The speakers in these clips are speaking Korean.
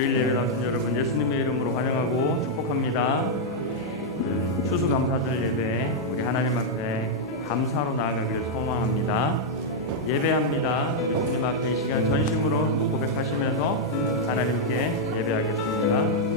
주일 예배 나오신 여러분 예수님의 이름으로 환영하고 축복합니다. 추수감사절 예배 우리 하나님 앞에 감사로 나아가기를 소망합니다. 예배합니다. 예수님 앞에 이 시간 전심으로 고백하시면서 하나님께 예배하겠습니다.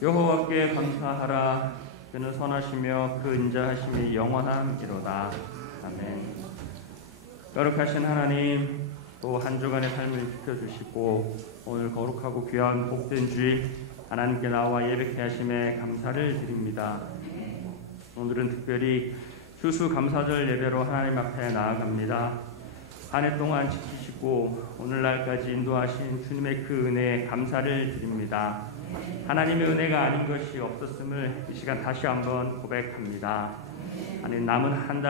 여호와께 감사하라. 그는 선하시며 그 인자하심이 영원함이로다. 아멘. 거룩하신 하나님, 또 한 주간의 삶을 지켜주시고 오늘 거룩하고 귀한 복된 주일 하나님께 나와 예배케 하심에 감사를 드립니다. 오늘은 특별히 추수감사절 예배로 하나님 앞에 나아갑니다. 한 해 동안 지키시고 오늘날까지 인도하신 주님의 그 은혜에 감사를 드립니다. 하나님의 은혜가 아닌 것이 없었음을 이 시간 다시 한번 고백합니다. 아니, 남은 한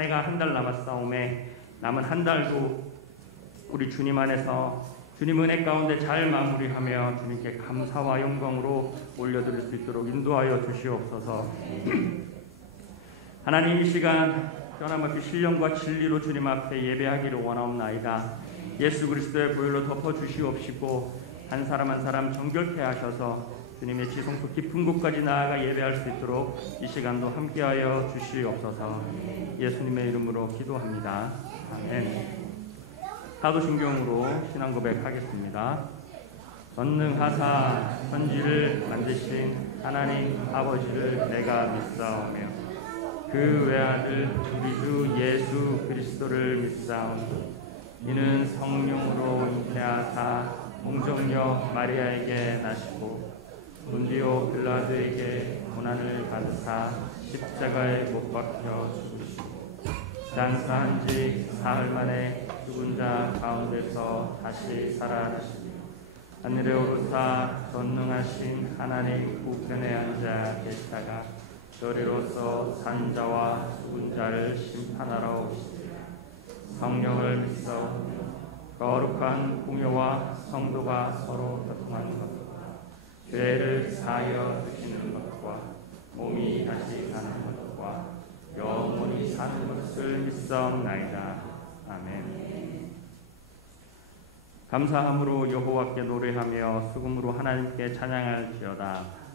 해가 한 달 남았사오매 남은 한 달도 우리 주님 안에서 주님 은혜 가운데 잘 마무리하며 주님께 감사와 영광으로 올려드릴 수 있도록 인도하여 주시옵소서. 하나님, 이 시간 변함없이 신령과 진리로 주님 앞에 예배하기를 원하옵나이다. 예수 그리스도의 보혈로 덮어주시옵시고 한 사람 한 사람 정결케 하셔서 주님의 지성소 깊은 곳까지 나아가 예배할 수 있도록 이 시간도 함께하여 주시옵소서. 예수님의 이름으로 기도합니다. 아멘. 사도신경으로 신앙 고백하겠습니다. 전능하사 천지를 만드신 하나님 아버지를 내가 믿사오며 그 외아들 우리 주 예수 그리스도를 믿사오니 이는 성령으로 잉태하사 동정녀 마리아에게 나시고 본디오 빌라도에게 고난을 받으사 십자가에 못 박혀 죽으시고 장사한 지 사흘 만에 죽은 자 가운데서 다시 살아나시고 하늘에 오르사 전능하신 하나님 우편에 앉아 계시다가 저리로서 산 자와 죽은 자를 심판하러 오시리라. 성령을 믿사오며 거룩한 공효와 성도가 서로 교통하는 것과 죄를 사하여 주시는 것과 몸이 다시 사는 것과 영원히 사는 것을 믿사옵나이다. 아멘. 감사함으로 여호와께 노래하며 수금으로 하나님께 찬양할지어다.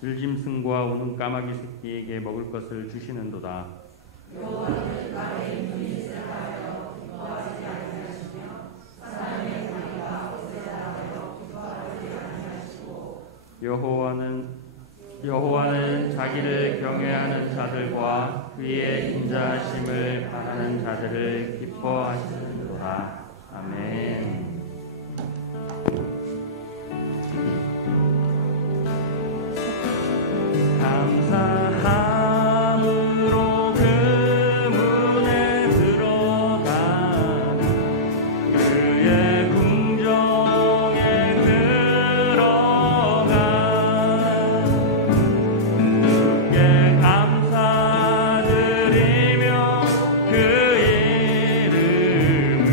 들짐승과 우는 까마귀 새끼에게 먹을 것을 주시는도다. 여호와는 나의 눈이 슬퍼하여 기뻐하지 아니하시며 사람의 다리가 어색하여 기뻐하지 아니하시고 여호와는 자기를 경외하는 자들과 그의 인자하심을 바라는 자들을 기뻐하시는도다. 아멘. 감사함으로 그 문에 들어가 그의 궁정에 들어가 주께 감사드리며 그 이름을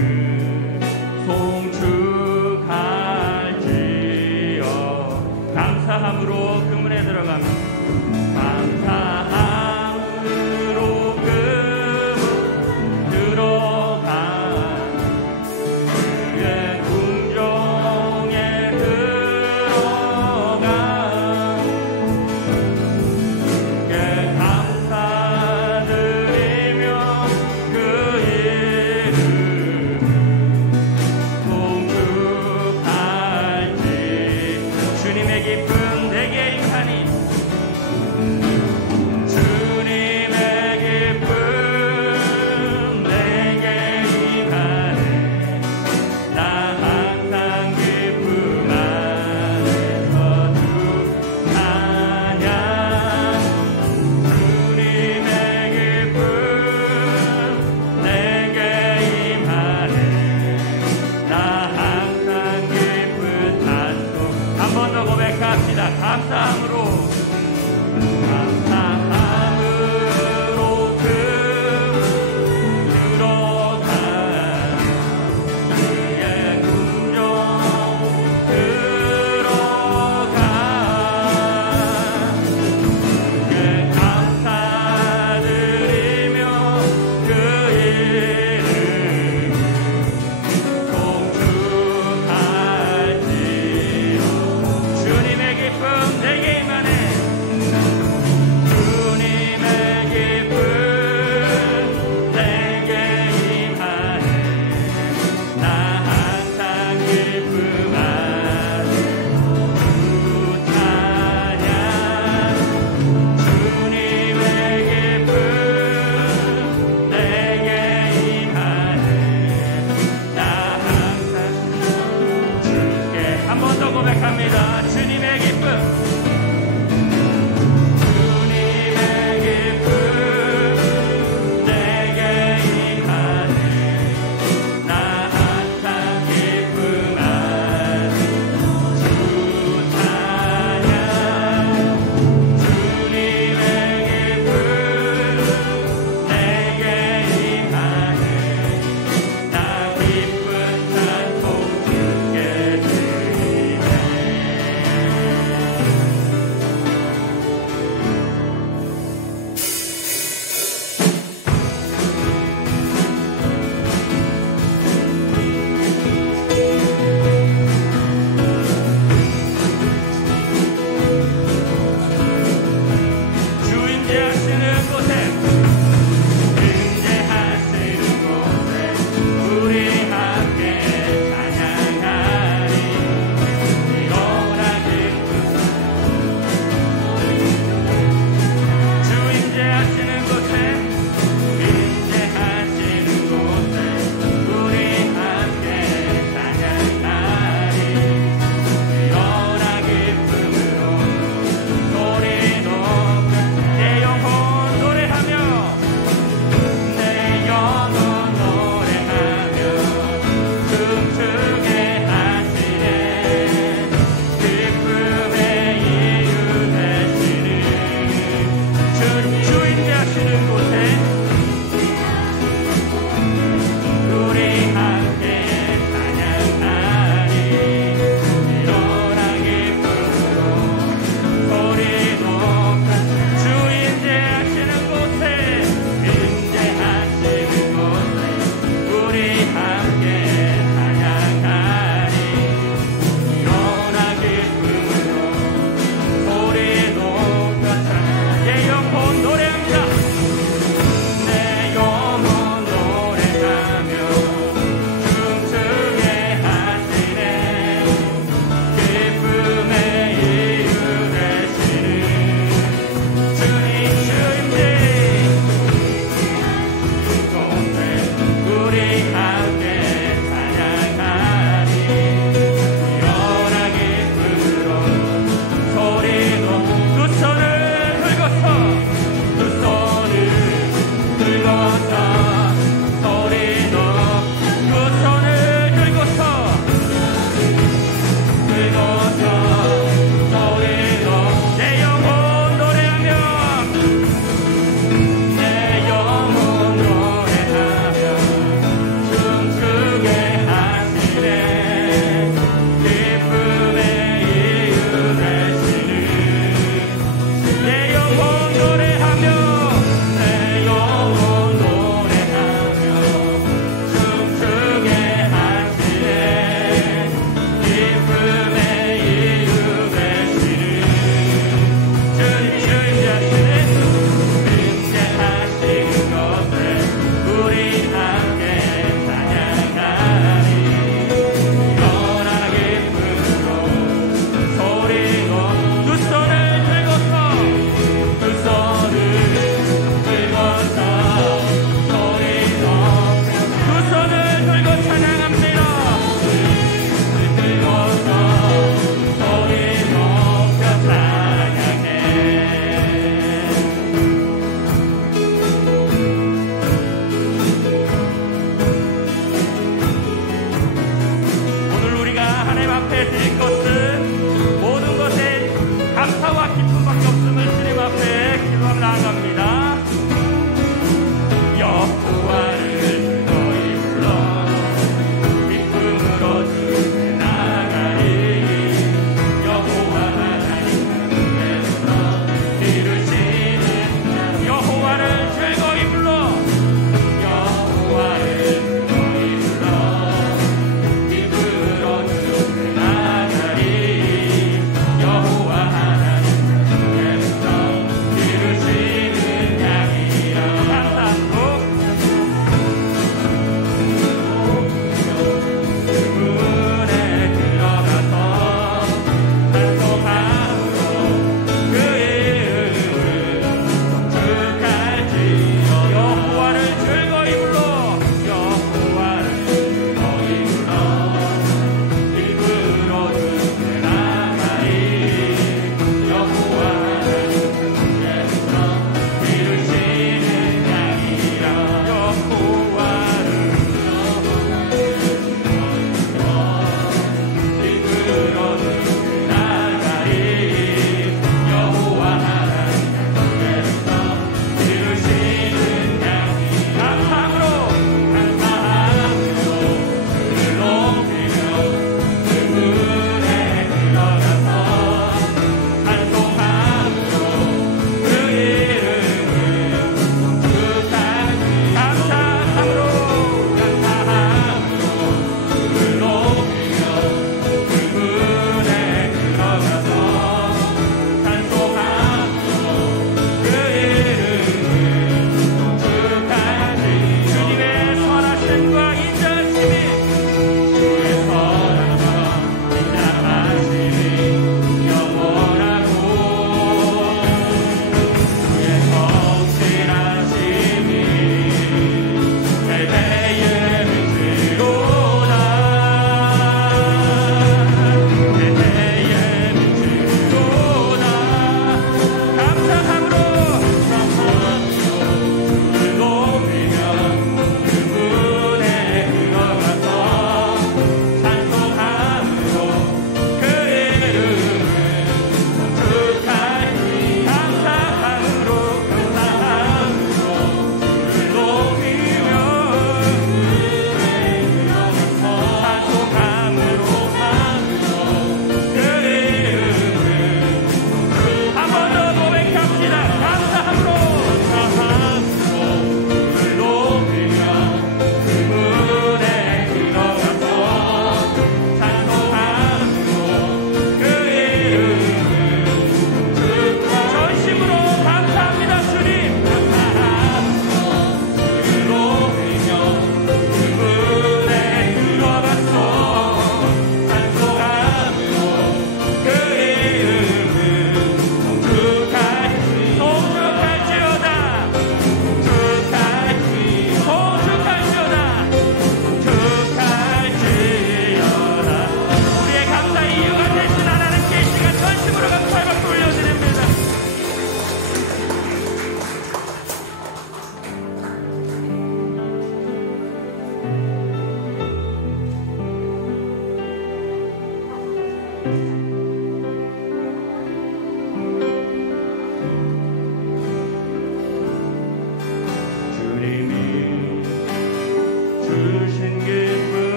내 영혼 노래하며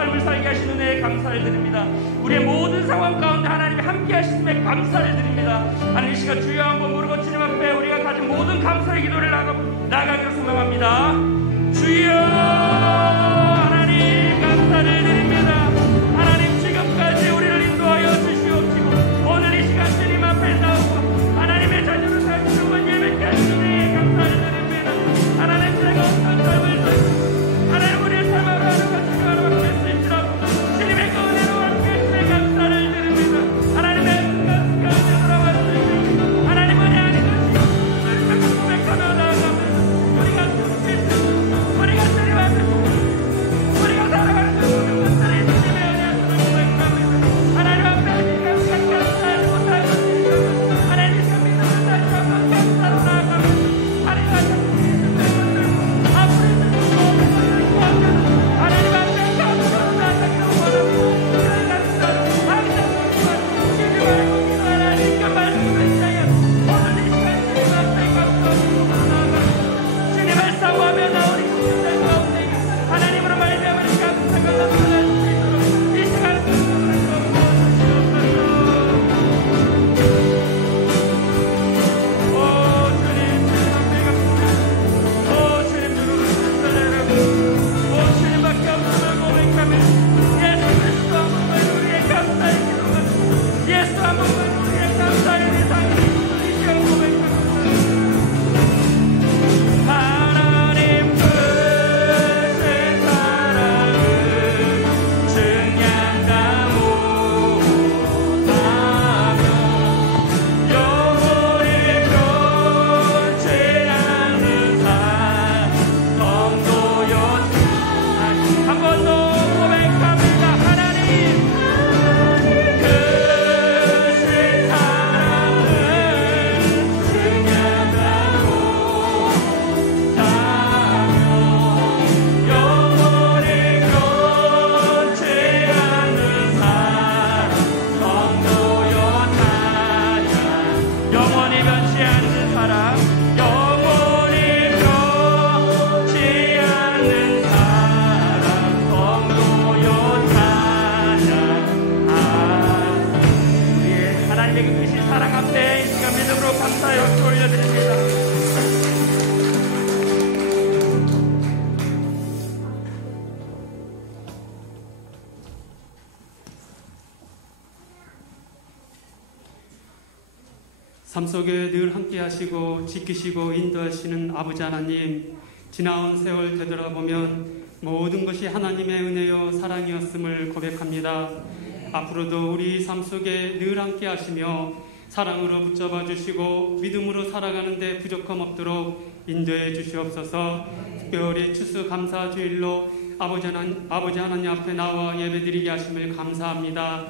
삶을 살게 하신 은혜에 감사를 드립니다. 우리의 모든 상황 가운데 하나님이 함께 하시음에 감사를 드립니다. 하나님 이 시간 주여 한번 부르고 주님 앞에 우리가 가진 모든 감사의 기도를 나가기로 소명합니다. 주여 하나님 감사를 드립니다. 하나님 지금까지 우리를 인도하여 주시옵시고 오늘 이 시간 주님 앞에 나오고 하나님의 자녀를 살피는 예배께 하신 은혜에 감사를 드립니다. 하나님 제가 어떤 삶을 살고 하나님 우리의 삶을 하루가 주시하러 받겠습니다. 주님의 그 은혜로 함께 감사를 드립니다. 하나님의 순간 돌아와 주시고 하나님 은혜 아닌 것이 우리를 고백하며 나아가면서 우리가 주님 앞에 우리가 사랑하는 그 사랑 앞에 이 시간 믿음으로 감사의 박수 올려드립니다. 삶 속에 늘 함께 하시고 지키시고 인도하시는 아버지 하나님, 지나온 세월 되돌아보면 모든 것이 하나님의 은혜요 사랑이었음을 고백합니다. 앞으로도 우리 삶 속에 늘 함께 하시며 사랑으로 붙잡아 주시고 믿음으로 살아가는 데 부족함 없도록 인도해 주시옵소서. 특별히 추수감사 주일로 아버지 하나님 앞에 나와 예배드리게 하심을 감사합니다.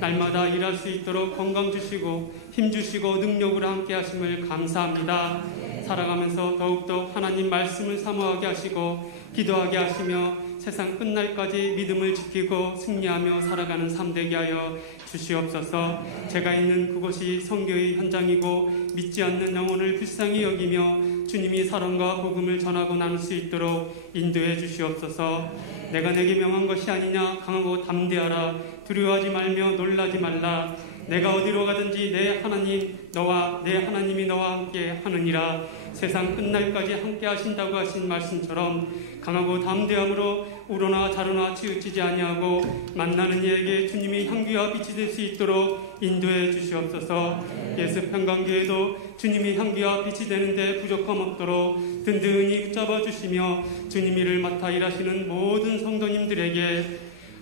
날마다 일할 수 있도록 건강 주시고 힘 주시고 능력으로 함께 하심을 감사합니다. 살아가면서 더욱더 하나님 말씀을 사모하게 하시고 기도하게 하시며 세상 끝날까지 믿음을 지키고 승리하며 살아가는 삶 되게 하여 주시옵소서. 제가 있는 그곳이 선교의 현장이고 믿지 않는 영혼을 불쌍히 여기며 주님이 사랑과 복음을 전하고 나눌 수 있도록 인도해 주시옵소서. 내가 내게 명한 것이 아니냐, 강하고 담대하라, 두려워하지 말며 놀라지 말라. 내가 어디로 가든지 내 하나님이 너와 함께 하느니라. 세상 끝날까지 함께 하신다고 하신 말씀처럼 강하고 담대함으로 우러나 자로나 치우치지 아니하고 만나는 이에게 주님이 향기와 빛이 될 수 있도록 인도해 주시옵소서. 예수 평강교회도 주님이 향기와 빛이 되는데 부족함 없도록 든든히 붙잡아 주시며 주님 일을 맡아 일하시는 모든 성도님들에게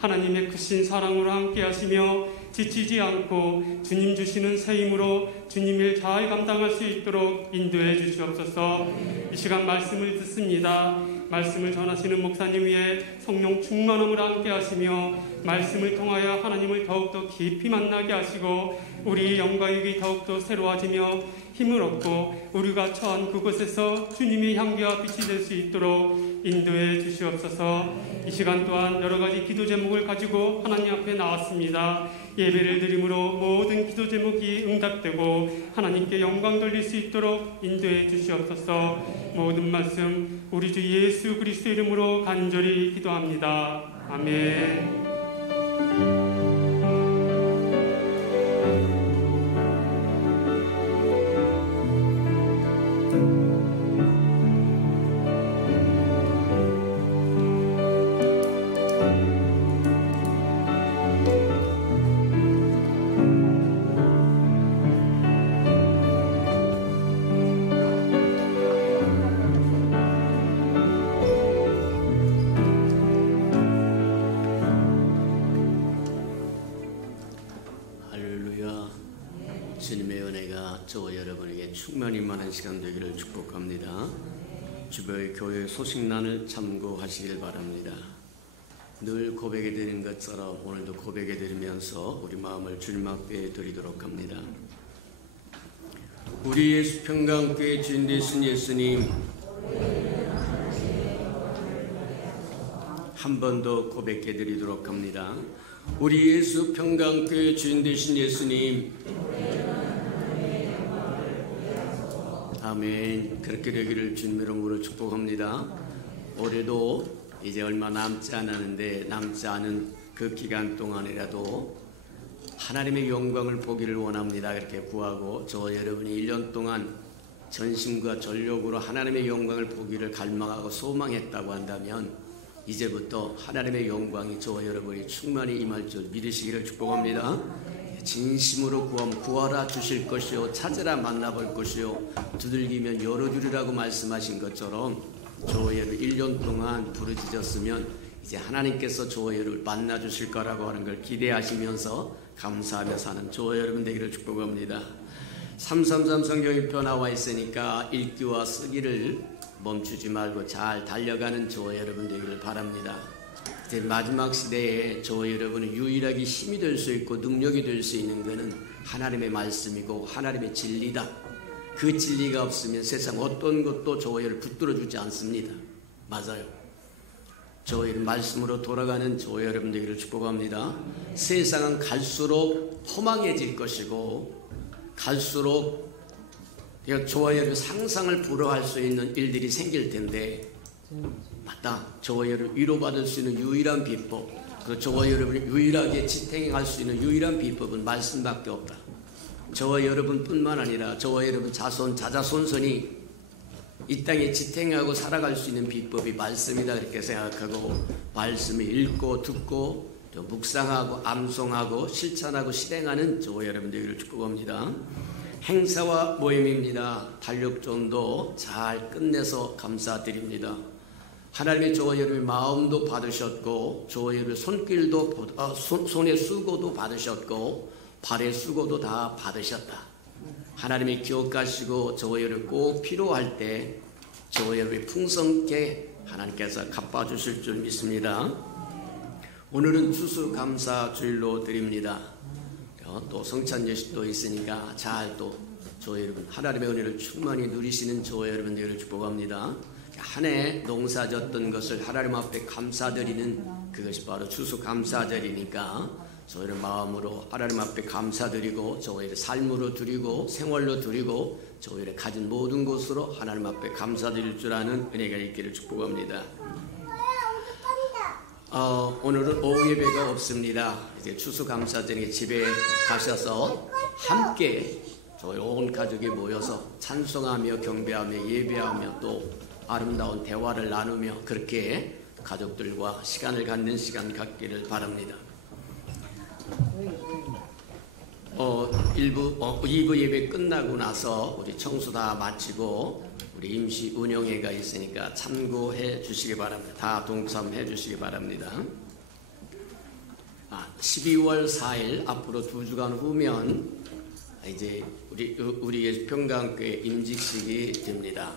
하나님의 크신 사랑으로 함께 하시며 지치지 않고 주님 주시는 새 힘으로 주님 일 잘 감당할 수 있도록 인도해 주시옵소서. 이 시간 말씀을 듣습니다. 말씀을 전하시는 목사님 위에 성령 충만함을 함께 하시며 말씀을 통하여 하나님을 더욱더 깊이 만나게 하시고 우리 영과 육이 더욱더 새로워지며 힘을 얻고 우리가 처한 그곳에서 주님의 향기와 빛이 될 수 있도록 인도해 주시옵소서. 이 시간 또한 여러 가지 기도 제목을 가지고 하나님 앞에 나왔습니다. 예배를 드림으로 모든 기도 제목이 응답되고 하나님께 영광 돌릴 수 있도록 인도해 주시옵소서. 모든 말씀 우리 주 예수 그리스도 이름으로 간절히 기도합니다. 아멘. 주님의 은혜가 저와 여러분에게 충만히 임하는 시간 되기를 축복합니다. 주변의 교회 소식란을 참고하시길 바랍니다. 늘 고백해 드리는 것처럼 오늘도 고백해 드리면서 우리 마음을 주님 앞에 드리도록 합니다. 우리 예수 평강교회 주인 되신 예수님, 한 번 더 고백해 드리도록 합니다. 우리 예수 평강교회 주인 되신 예수님, 아멘. 그렇게 되기를 주님 이름으로 축복합니다. 올해도 이제 얼마 남지 않았는데 남지 않은 그 기간 동안이라도 하나님의 영광을 보기를 원합니다. 그렇게 구하고 저와 여러분이 1년 동안 전심과 전력으로 하나님의 영광을 보기를 갈망하고 소망했다고 한다면 이제부터 하나님의 영광이 저와 여러분이 충만히 임할 줄 믿으시기를 축복합니다. 진심으로 구하면 구하라 주실 것이요, 찾으라 만나볼 것이요, 두들기면 열어주리라고 말씀하신 것처럼 저와 여러분 1년 동안 부르짖었으면 이제 하나님께서 저와 여러분을 만나주실 거라고 하는 걸 기대하시면서 감사하며 사는 저와 여러분 되기를 축복합니다. 333 성경일표 나와 있으니까 읽기와 쓰기를 멈추지 말고 잘 달려가는 저와 여러분 되기를 바랍니다. 이제 마지막 시대에 저와 여러분은 유일하게 힘이 될 수 있고 능력이 될 수 있는 것은 하나님의 말씀이고 하나님의 진리다. 그 진리가 없으면 세상 어떤 것도 저와 여러분 붙들어주지 않습니다. 맞아요. 저와 여러분 말씀으로 돌아가는 저와 여러분 되기를 축복합니다. 세상은 갈수록 허망해질 것이고 갈수록 저와 여러분 상상을 불허할 수 있는 일들이 생길 텐데 맞다. 저와 여러분 위로받을 수 있는 유일한 비법, 그 저와 여러분이 유일하게 지탱할 수 있는 유일한 비법은 말씀밖에 없다. 저와 여러분뿐만 아니라 저와 여러분 자손 자자손손이 이 땅에 지탱하고 살아갈 수 있는 비법이 말씀이다 이렇게 생각하고 말씀을 읽고 듣고 또 묵상하고 암송하고 실천하고 실행하는 저와 여러분들을 축복합니다. 행사와 모임입니다. 달력전도 잘 끝내서 감사드립니다. 하나님의 저와 여러분의 마음도 받으셨고 저와 여러분의 손길도 손의 수고도 받으셨고 발의 수고도 다 받으셨다. 하나님이 기억하시고 저와 여러분 꼭 필요할 때 저와 여러분이 풍성케 하나님께서 갚아주실 줄 믿습니다. 오늘은 추수감사주일로 드립니다. 또 성찬 예식도 있으니까 잘 또 저와 여러분 하나님의 은혜를 충만히 누리시는 저와 여러분들을 축복합니다. 한 해 농사졌던 것을 하나님 앞에 감사드리는 그것이 바로 추수감사절이니까 저희의 마음으로 하나님 앞에 감사드리고 저희의 삶으로 드리고 생활로 드리고 저희의 가진 모든 것으로 하나님 앞에 감사드릴 줄 아는 은혜가 있기를 축복합니다. 오늘은 오후 예배가 없습니다. 이제 추수감사절에 집에 가셔서 함께 저희 온 가족이 모여서 찬송하며 경배하며 예배하며 또 아름다운 대화를 나누며 그렇게 가족들과 시간을 갖는 시간 갖기를 바랍니다. 2부 예배 끝나고 나서 우리 청소 다 마치고 우리 임시 운영회가 있으니까 참고해 주시기 바랍니다. 다 동참해 주시기 바랍니다. 12월 4일 앞으로 2주간 후면 이제 우리 평강교회 임직식이 됩니다.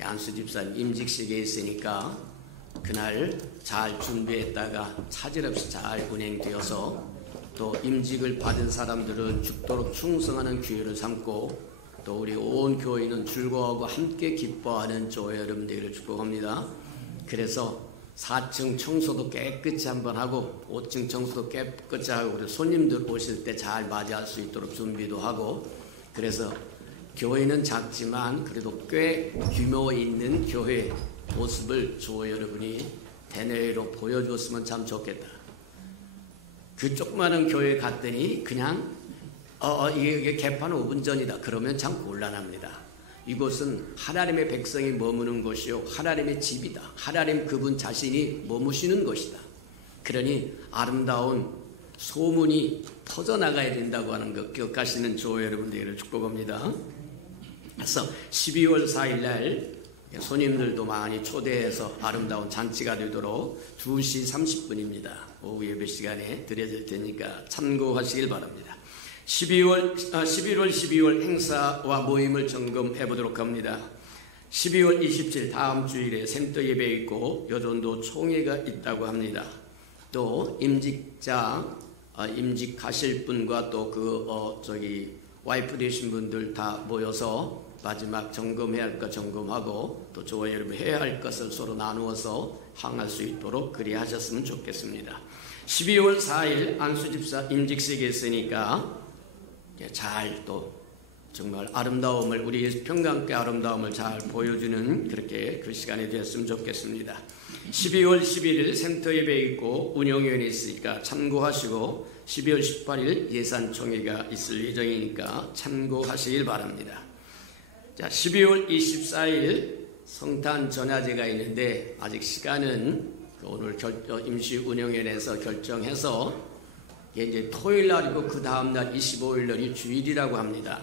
안수 집사님 임직식에 있으니까 그날 잘 준비했다가 차질 없이 잘 운행되어서 또 임직을 받은 사람들은 죽도록 충성하는 기회를 삼고 또 우리 온 교회는 즐거워하고 함께 기뻐하는 저와 여러분들을 축복합니다. 그래서 4층 청소도 깨끗이 한번 하고 5층 청소도 깨끗이 하고 우리 손님들 오실 때 잘 맞이할 수 있도록 준비도 하고 그래서 교회는 작지만 그래도 꽤 규모 있는 교회 모습을 저와 여러분이 대내로 보여줬으면 참 좋겠다. 그 조그마한 교회 갔더니 그냥 이게 개판 5분 전이다. 그러면 참 곤란합니다. 이곳은 하나님의 백성이 머무는 곳이요 하나님의 집이다. 하나님 그분 자신이 머무시는 곳이다. 그러니 아름다운 소문이 퍼져나가야 된다고 하는 것 기억하시는 저와 여러분들을 축복합니다. 그래서 12월 4일 날 손님들도 많이 초대해서 아름다운 잔치가 되도록 2시 30분입니다. 오후 예배 시간에 드려질 테니까 참고하시길 바랍니다. 11월 12월 행사와 모임을 점검해 보도록 합니다. 12월 27일 다음 주일에 센터 예배 있고 여전도 총회가 있다고 합니다. 또 임직자 임직하실 분과 또 와이프 되신 분들 다 모여서 마지막 점검해야 할 것 점검하고 또 저와 여러분 해야 할 것을 서로 나누어서 항할 수 있도록 그리하셨으면 좋겠습니다. 12월 4일 안수집사 임직식이 있으니까 잘 또 정말 아름다움을 우리 평강교회 아름다움을 잘 보여주는 그렇게 그 시간이 되었으면 좋겠습니다. 12월 11일 센터 예배 있고 운영위원회 있으니까 참고하시고 12월 18일 예산총회가 있을 예정이니까 참고하시길 바랍니다. 자, 12월 24일 성탄 전야제가 있는데 아직 시간은 오늘 임시 운영위원회에서 결정해서 이제 토요일 날이고 그 다음 날 25일 날이 주일이라고 합니다.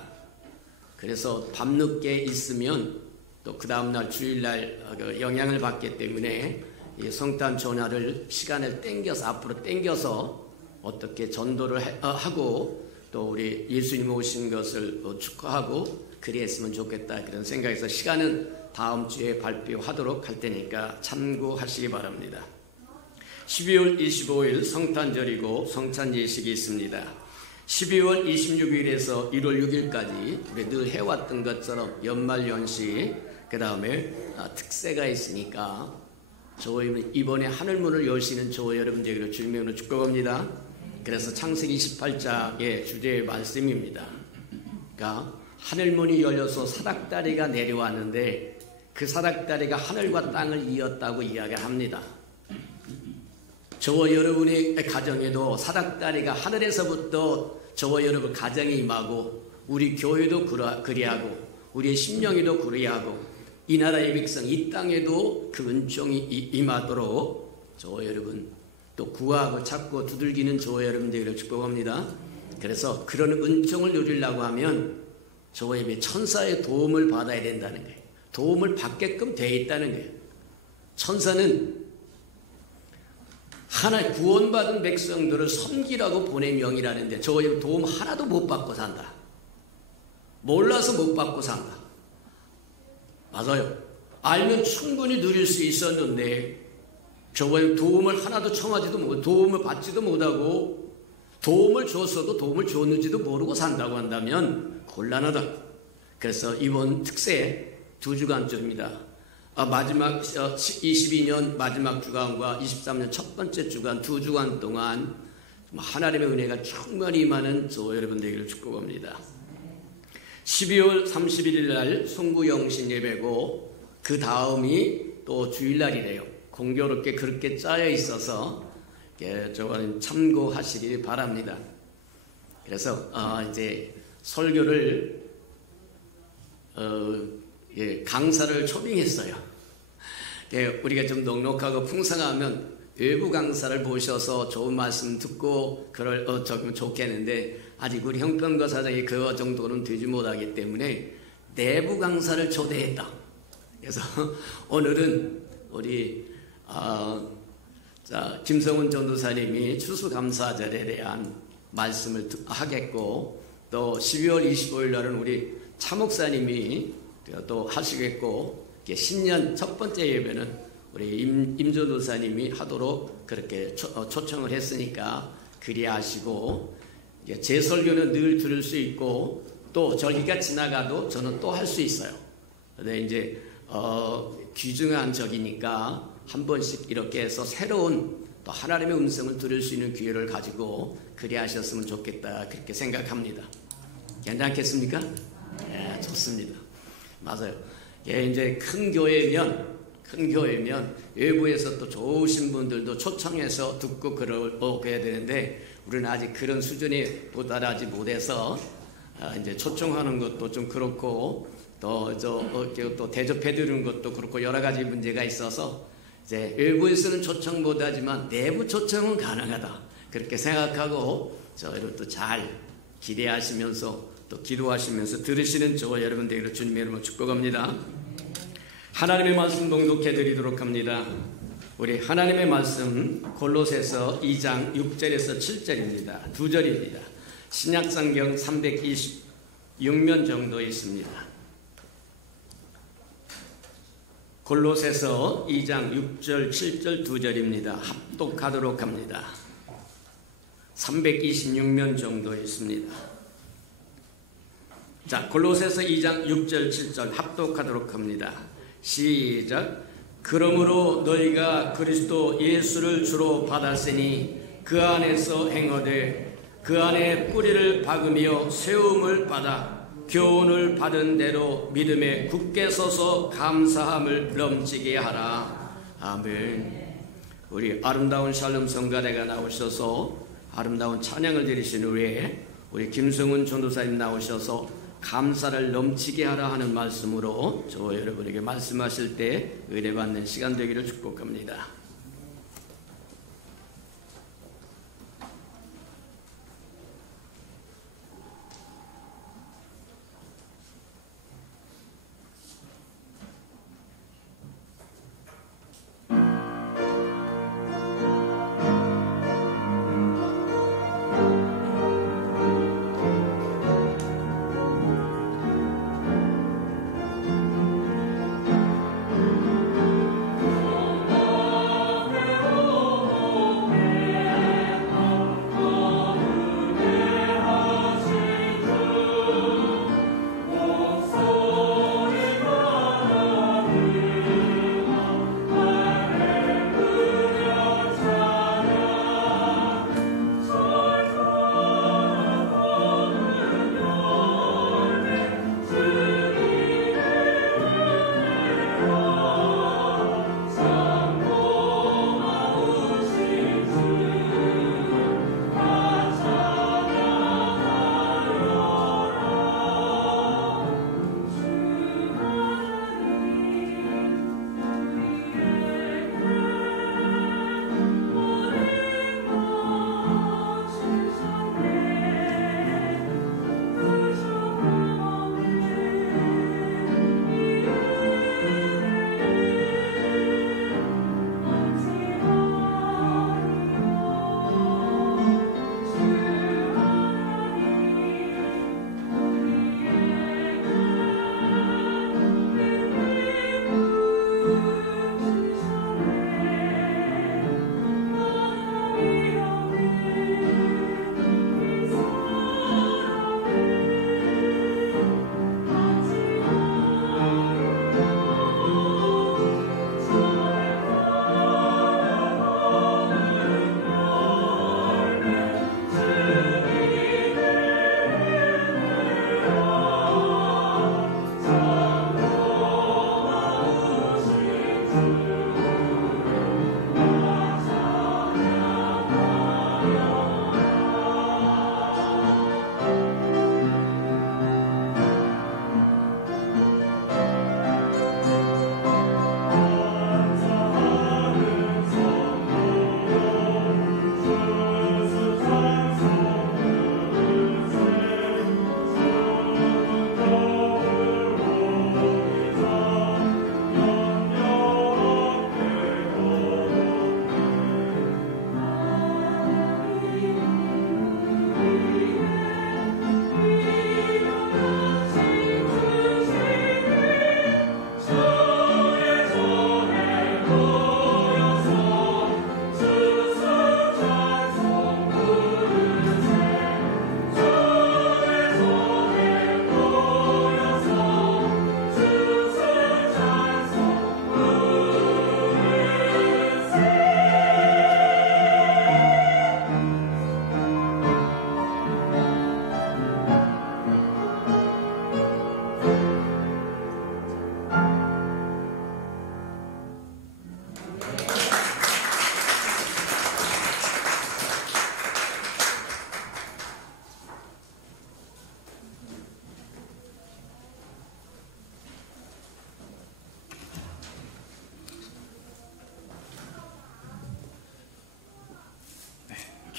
그래서 밤늦게 있으면 또 그 다음 날 주일 날 영향을 받기 때문에 이 성탄 전야를 시간을 앞으로 땡겨서 어떻게 전도를 하고 또 우리 예수님 오신 것을 축하하고 그리했으면 좋겠다 그런 생각에서 시간은 다음 주에 발표하도록 할 테니까 참고하시기 바랍니다. 12월 25일 성탄절이고 성찬 예식이 있습니다. 12월 26일에서 1월 6일까지 우리 늘 해왔던 것처럼 연말연시 그 다음에 특세가 있으니까 저희 이번에 하늘문을 여시는 저와 여러분들에게 주님으로 축복합니다. 그래서 창세기 28장의 주제의 말씀입니다. 그러니까 하늘문이 열려서 사닥다리가 내려왔는데 그 사닥다리가 하늘과 땅을 이었다고 이야기합니다. 저와 여러분의 가정에도 사닥다리가 하늘에서부터 저와 여러분 가정에 임하고 우리 교회도 그리하고 우리의 심령에도 그리하고 이 나라의 백성 이 땅에도 그 은총이 임하도록 저와 여러분 또 구하고 찾고 두들기는 저와 여러분들을 축복합니다. 그래서 그런 은총을 누리려고 하면 저와 여러분이 천사의 도움을 받아야 된다는 거예요. 도움을 받게끔 되어 있다는 거예요. 천사는 하나의 구원받은 백성들을 섬기라고 보낸 명이라는데 저와 여러분 도움 하나도 못 받고 산다. 몰라서 못 받고 산다. 맞아요. 알면 충분히 누릴 수 있었는데 저와 여러분 도움을 하나도 청하지도 못하고 도움을 받지도 못하고 도움을 줬어도 도움을 줬는지도 모르고 산다고 한다면 곤란하다. 그래서 이번 특세 2주간쯤입니다. 마지막 22년 마지막 주간과 23년 첫 번째 주간 2주간 동안 하나님의 은혜가 충만히 임하는 저 여러분들에게 축복합니다. 12월 31일 날 송구영신 예배고 그 다음이 또 주일날이래요. 공교롭게 그렇게 짜여 있어서 저거는 참고하시기 바랍니다. 그래서 이제 설교를 강사를 초빙했어요. 우리가 좀 넉넉하고 풍성하면 외부 강사를 모셔서 좋은 말씀 듣고 적으면 좋겠는데 아직 우리 형편과 사정이 그 정도는 되지 못하기 때문에 내부 강사를 초대했다. 그래서 오늘은 우리 김성훈 전도사님이 추수감사절에 대한 말씀을 하겠고 또 12월 25일 날은 우리 차 목사님이 또 하시겠고 신년 첫 번째 예배는 우리 임전도사님이 하도록 그렇게 초청을 했으니까 그리하시고 제 설교는 늘 들을 수 있고 또 절기가 지나가도 저는 또 할 수 있어요. 근데 이제 귀중한 적이니까 한 번씩 이렇게 해서 새로운 또 하나님의 음성을 들을 수 있는 기회를 가지고 그리하셨으면 좋겠다 그렇게 생각합니다. 괜찮겠습니까? 네, 좋습니다. 맞아요. 이제 큰 교회면 외부에서 또 좋으신 분들도 초청해서 듣고 그래야 되는데 우리는 아직 그런 수준에 도달하지 못해서 이제 초청하는 것도 좀 그렇고 또 대접해드리는 것도 그렇고 여러 가지 문제가 있어서 이제 외부에서는 초청 못하지만 내부 초청은 가능하다 그렇게 생각하고 여러분도 잘 기대하시면서 또 기도하시면서 들으시는 저와 여러분들에게 주님의 이름으로 축복합니다. 하나님의 말씀 봉독해 드리도록 합니다. 우리 하나님의 말씀 골로새서 2장 6절에서 7절입니다. 2절입니다. 신약성경 326면 정도 있습니다. 골로새서 2장 6절 7절 2절입니다. 합독하도록 합니다. 326면 정도 있습니다. 자, 골로새서 2장 6절 7절 합독하도록 합니다. 시작. 그러므로 너희가 그리스도 예수를 주로 받았으니 그 안에서 행하되 그 안에 뿌리를 박으며 세움을 받아 교훈을 받은 대로 믿음에 굳게 서서 감사함을 넘치게 하라. 아멘. 우리 아름다운 샬롬 성가대가 나오셔서 아름다운 찬양을 드리신 후에 우리 김성훈 전도사님 나오셔서 감사를 넘치게 하라 하는 말씀으로 저 여러분에게 말씀하실 때 의뢰받는 시간 되기를 축복합니다.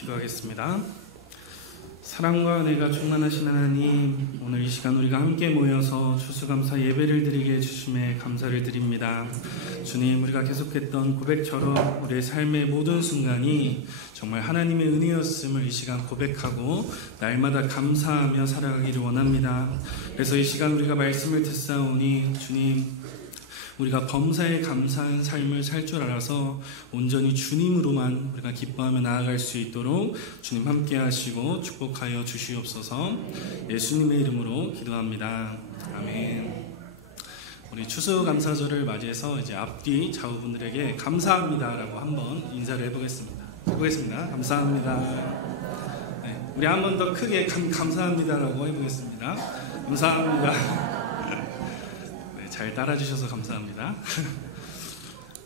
기도하겠습니다. 사랑과 은혜가 충만하신 하나님, 오늘 이 시간 우리가 함께 모여서 추수감사 예배를 드리게 해주심에 감사를 드립니다. 주님, 우리가 계속했던 고백처럼 우리의 삶의 모든 순간이 정말 하나님의 은혜였음을 이 시간 고백하고 날마다 감사하며 살아가기를 원합니다. 그래서 이 시간 우리가 말씀을 듣사오니 주님, 우리가 범사에 감사한 삶을 살 줄 알아서 온전히 주님으로만 우리가 기뻐하며 나아갈 수 있도록 주님 함께 하시고 축복하여 주시옵소서. 예수님의 이름으로 기도합니다. 아멘. 우리 추수감사절을 맞이해서 이제 앞뒤 좌우분들에게 감사합니다라고 한번 인사를 해보겠습니다. 감사합니다. 네, 우리 한 번 더 크게 감사합니다라고 해보겠습니다. 감사합니다. 잘 따라주셔서 감사합니다.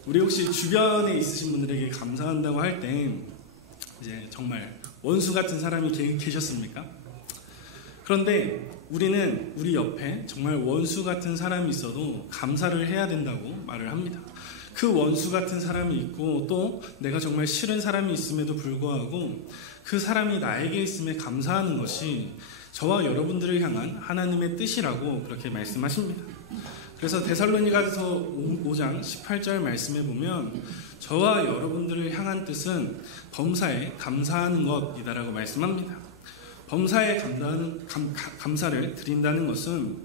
우리 혹시 주변에 있으신 분들에게 감사한다고 할 때 이제 정말 원수 같은 사람이 계셨습니까? 그런데 우리는 우리 옆에 정말 원수 같은 사람이 있어도 감사를 해야 된다고 말을 합니다. 그 원수 같은 사람이 있고 또 내가 정말 싫은 사람이 있음에도 불구하고 그 사람이 나에게 있음에 감사하는 것이 저와 여러분들을 향한 하나님의 뜻이라고 그렇게 말씀하십니다. 그래서 데살로니가서 5장 18절 말씀에 보면 저와 여러분들을 향한 뜻은 범사에 감사하는 것이다라고 말씀합니다. 범사에 감사를 드린다는 것은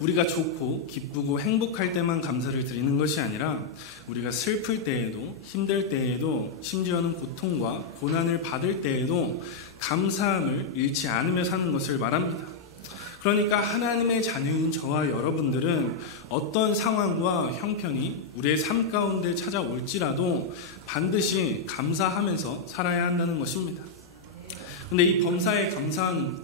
우리가 좋고 기쁘고 행복할 때만 감사를 드리는 것이 아니라 우리가 슬플 때에도 힘들 때에도 심지어는 고통과 고난을 받을 때에도 감사함을 잃지 않으며 사는 것을 말합니다. 그러니까 하나님의 자녀인 저와 여러분들은 어떤 상황과 형편이 우리의 삶 가운데 찾아올지라도 반드시 감사하면서 살아야 한다는 것입니다. 근데 이 범사에 감사하는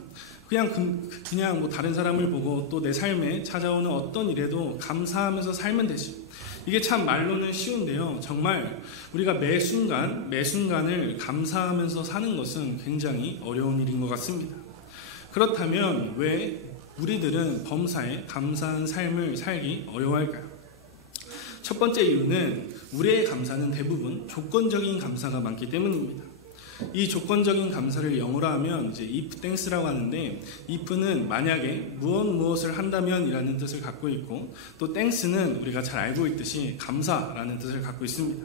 그냥 뭐 다른 사람을 보고 또 내 삶에 찾아오는 어떤 일에도 감사하면서 살면 되지. 이게 참 말로는 쉬운데요. 정말 우리가 매 순간을 감사하면서 사는 것은 굉장히 어려운 일인 것 같습니다. 그렇다면 왜 우리들은 범사에 감사한 삶을 살기 어려워할까요? 첫 번째 이유는 우리의 감사는 대부분 조건적인 감사가 많기 때문입니다. 이 조건적인 감사를 영어로 하면 이제 if thanks라고 하는데 if는 만약에 무엇을 한다면 이라는 뜻을 갖고 있고 또 thanks는 우리가 잘 알고 있듯이 감사라는 뜻을 갖고 있습니다.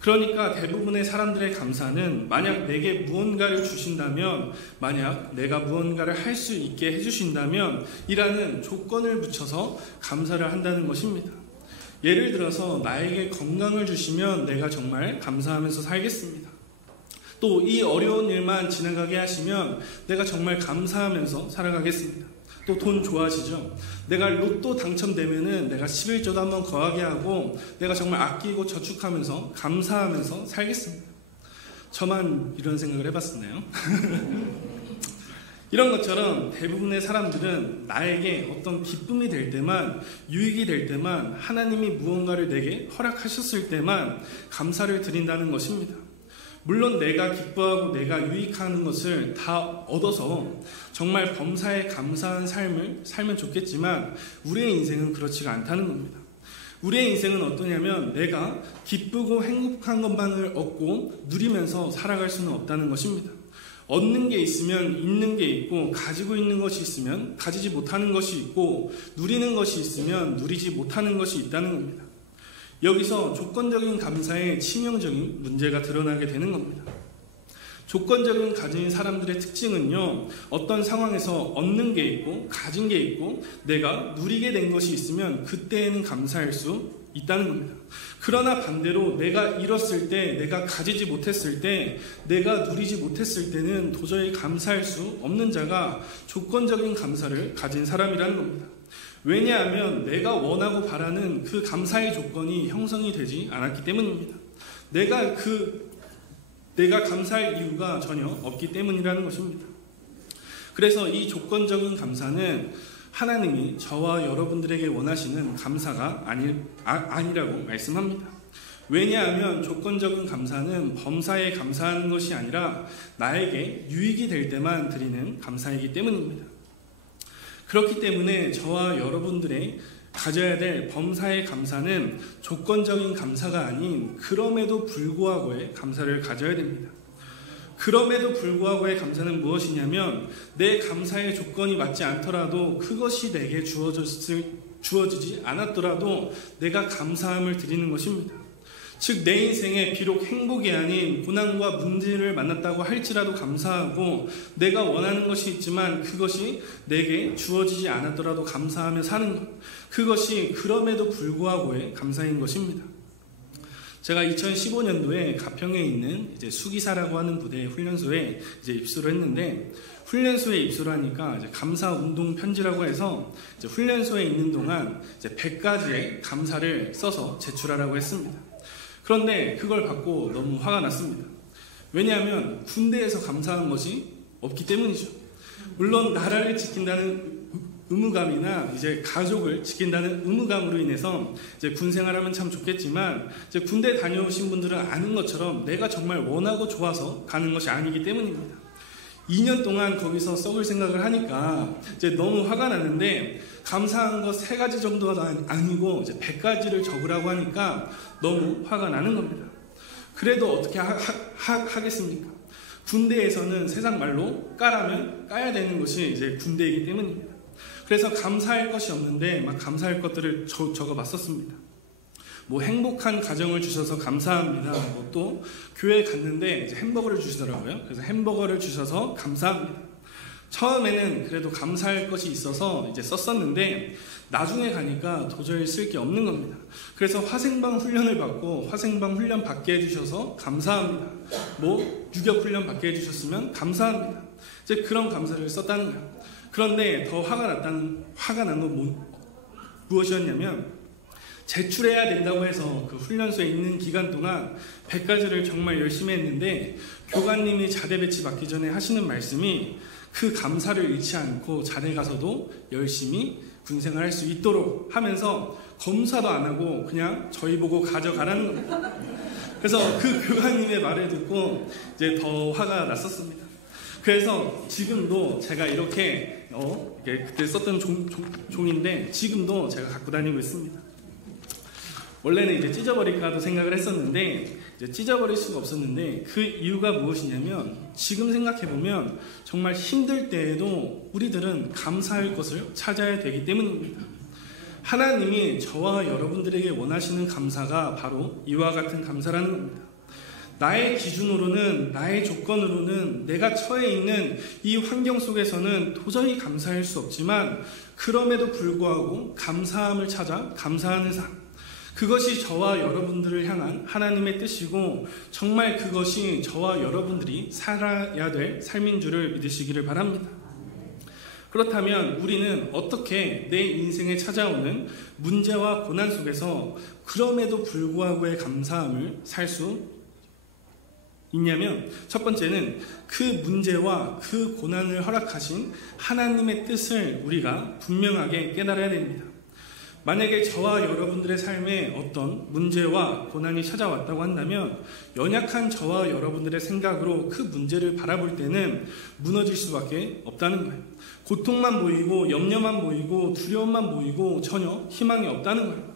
그러니까 대부분의 사람들의 감사는 만약 내게 무언가를 주신다면, 만약 내가 무언가를 할 수 있게 해주신다면 이라는 조건을 붙여서 감사를 한다는 것입니다. 예를 들어서 나에게 건강을 주시면 내가 정말 감사하면서 살겠습니다. 또 이 어려운 일만 지나가게 하시면 내가 정말 감사하면서 살아가겠습니다. 또 돈 좋아하시죠? 내가 로또 당첨되면은 내가 11조도 한번 거하게 하고 내가 정말 아끼고 저축하면서 감사하면서 살겠습니다. 저만 이런 생각을 해봤었나요? 이런 것처럼 대부분의 사람들은 나에게 어떤 기쁨이 될 때만, 유익이 될 때만, 하나님이 무언가를 내게 허락하셨을 때만 감사를 드린다는 것입니다. 물론 내가 기뻐하고 내가 유익하는 것을 다 얻어서 정말 범사에 감사한 삶을 살면 좋겠지만 우리의 인생은 그렇지가 않다는 겁니다. 우리의 인생은 어떠냐면 내가 기쁘고 행복한 것만을 얻고 누리면서 살아갈 수는 없다는 것입니다. 얻는 게 있으면 있는 게 있고, 가지고 있는 것이 있으면 가지지 못하는 것이 있고, 누리는 것이 있으면 누리지 못하는 것이 있다는 겁니다. 여기서 조건적인 감사의 치명적인 문제가 드러나게 되는 겁니다. 조건적인 가진 사람들의 특징은요, 어떤 상황에서 얻는 게 있고 가진 게 있고 내가 누리게 된 것이 있으면 그때에는 감사할 수 있다는 겁니다. 그러나 반대로 내가 잃었을 때, 내가 가지지 못했을 때, 내가 누리지 못했을 때는 도저히 감사할 수 없는 자가 조건적인 감사를 가진 사람이라는 겁니다. 왜냐하면 내가 원하고 바라는 그 감사의 조건이 형성이 되지 않았기 때문입니다. 내가 감사할 이유가 전혀 없기 때문이라는 것입니다. 그래서 이 조건적인 감사는 하나님이 저와 여러분들에게 원하시는 감사가 아니라고 말씀합니다. 왜냐하면 조건적인 감사는 범사에 감사하는 것이 아니라 나에게 유익이 될 때만 드리는 감사이기 때문입니다. 그렇기 때문에 저와 여러분들의 가져야 될 범사의 감사는 조건적인 감사가 아닌 그럼에도 불구하고의 감사를 가져야 됩니다. 그럼에도 불구하고의 감사는 무엇이냐면 내 감사의 조건이 맞지 않더라도 그것이 내게 주어지지 않았더라도 내가 감사함을 드리는 것입니다. 즉 내 인생에 비록 행복이 아닌 고난과 문제를 만났다고 할지라도 감사하고 내가 원하는 것이 있지만 그것이 내게 주어지지 않았더라도 감사하며 사는 것, 그것이 그럼에도 불구하고의 감사인 것입니다. 제가 2015년도에 가평에 있는 이제 수기사라고 하는 부대 훈련소에 이제 입소를 했는데, 훈련소에 입소를 하니까 이제 감사 운동 편지라고 해서 이제 훈련소에 있는 동안 이제 100가지의 감사를 써서 제출하라고 했습니다. 그런데 그걸 받고 너무 화가 났습니다. 왜냐하면 군대에서 감사한 것이 없기 때문이죠. 물론 나라를 지킨다는 의무감이나 이제 가족을 지킨다는 의무감으로 인해서 이제 군 생활하면 참 좋겠지만, 이제 군대 다녀오신 분들은 아는 것처럼 내가 정말 원하고 좋아서 가는 것이 아니기 때문입니다. 2년 동안 거기서 썩을 생각을 하니까 이제 너무 화가 났는데, 감사한 거 3가지 정도가 아니고 이제 100가지를 적으라고 하니까 너무 화가 나는 겁니다. 그래도 어떻게 하겠습니까? 군대에서는 세상 말로 까라면 까야 되는 것이 이제 군대이기 때문입니다. 그래서 감사할 것이 없는데 막 감사할 것들을 적어봤었습니다. 뭐 행복한 가정을 주셔서 감사합니다. 뭐 또 교회 갔는데 이제 햄버거를 주시더라고요. 그래서 햄버거를 주셔서 감사합니다. 처음에는 그래도 감사할 것이 있어서 이제 썼었는데 나중에 가니까 도저히 쓸 게 없는 겁니다. 그래서 화생방 훈련을 받고 화생방 훈련 받게 해주셔서 감사합니다. 뭐 유격 훈련 받게 해주셨으면 감사합니다. 이제 그런 감사를 썼다는 거예요. 그런데 더 화가 난 건 무엇이었냐면, 제출해야 된다고 해서 그 훈련소에 있는 기간 동안 100가지를 정말 열심히 했는데, 교관님이 자대 배치 받기 전에 하시는 말씀이 그 감사를 잃지 않고 자대 가서도 열심히 군생활 할 수 있도록 하면서 검사도 안 하고 그냥 저희 보고 가져가라는 겁니다. 그래서 그 교관님의 말을 듣고 이제 더 화가 났었습니다. 그래서 지금도 제가 이렇게 그때 썼던 종인데 지금도 제가 갖고 다니고 있습니다. 원래는 이제 찢어버릴까도 생각을 했었는데 이제 찢어버릴 수가 없었는데, 그 이유가 무엇이냐면, 지금 생각해보면 정말 힘들 때에도 우리들은 감사할 것을 찾아야 되기 때문입니다. 하나님이 저와 여러분들에게 원하시는 감사가 바로 이와 같은 감사라는 겁니다. 나의 기준으로는, 나의 조건으로는, 내가 처해 있는 이 환경 속에서는 도저히 감사할 수 없지만 그럼에도 불구하고 감사함을 찾아 감사하는 삶, 그것이 저와 여러분들을 향한 하나님의 뜻이고 정말 그것이 저와 여러분들이 살아야 될 삶인 줄을 믿으시기를 바랍니다. 그렇다면 우리는 어떻게 내 인생에 찾아오는 문제와 고난 속에서 그럼에도 불구하고의 감사함을 살 수 있냐면, 첫 번째는 그 문제와 그 고난을 허락하신 하나님의 뜻을 우리가 분명하게 깨달아야 됩니다. 만약에 저와 여러분들의 삶에 어떤 문제와 고난이 찾아왔다고 한다면, 연약한 저와 여러분들의 생각으로 그 문제를 바라볼 때는 무너질 수밖에 없다는 거예요. 고통만 보이고 염려만 보이고 두려움만 보이고 전혀 희망이 없다는 거예요.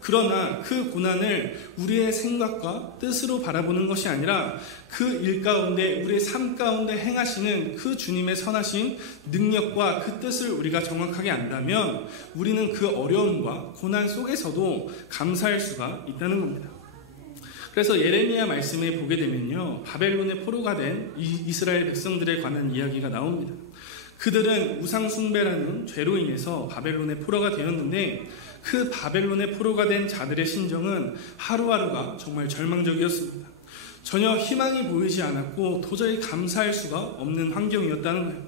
그러나 그 고난을 우리의 생각과 뜻으로 바라보는 것이 아니라 그 일 가운데, 우리의 삶 가운데 행하시는 그 주님의 선하신 능력과 그 뜻을 우리가 정확하게 안다면 우리는 그 어려움과 고난 속에서도 감사할 수가 있다는 겁니다. 그래서 예레미야 말씀에 보게 되면요, 바벨론의 포로가 된 이스라엘 백성들에 관한 이야기가 나옵니다. 그들은 우상숭배라는 죄로 인해서 바벨론의 포로가 되었는데, 그 바벨론의 포로가 된 자들의 심정은 하루하루가 정말 절망적이었습니다. 전혀 희망이 보이지 않았고 도저히 감사할 수가 없는 환경이었다는 거예요.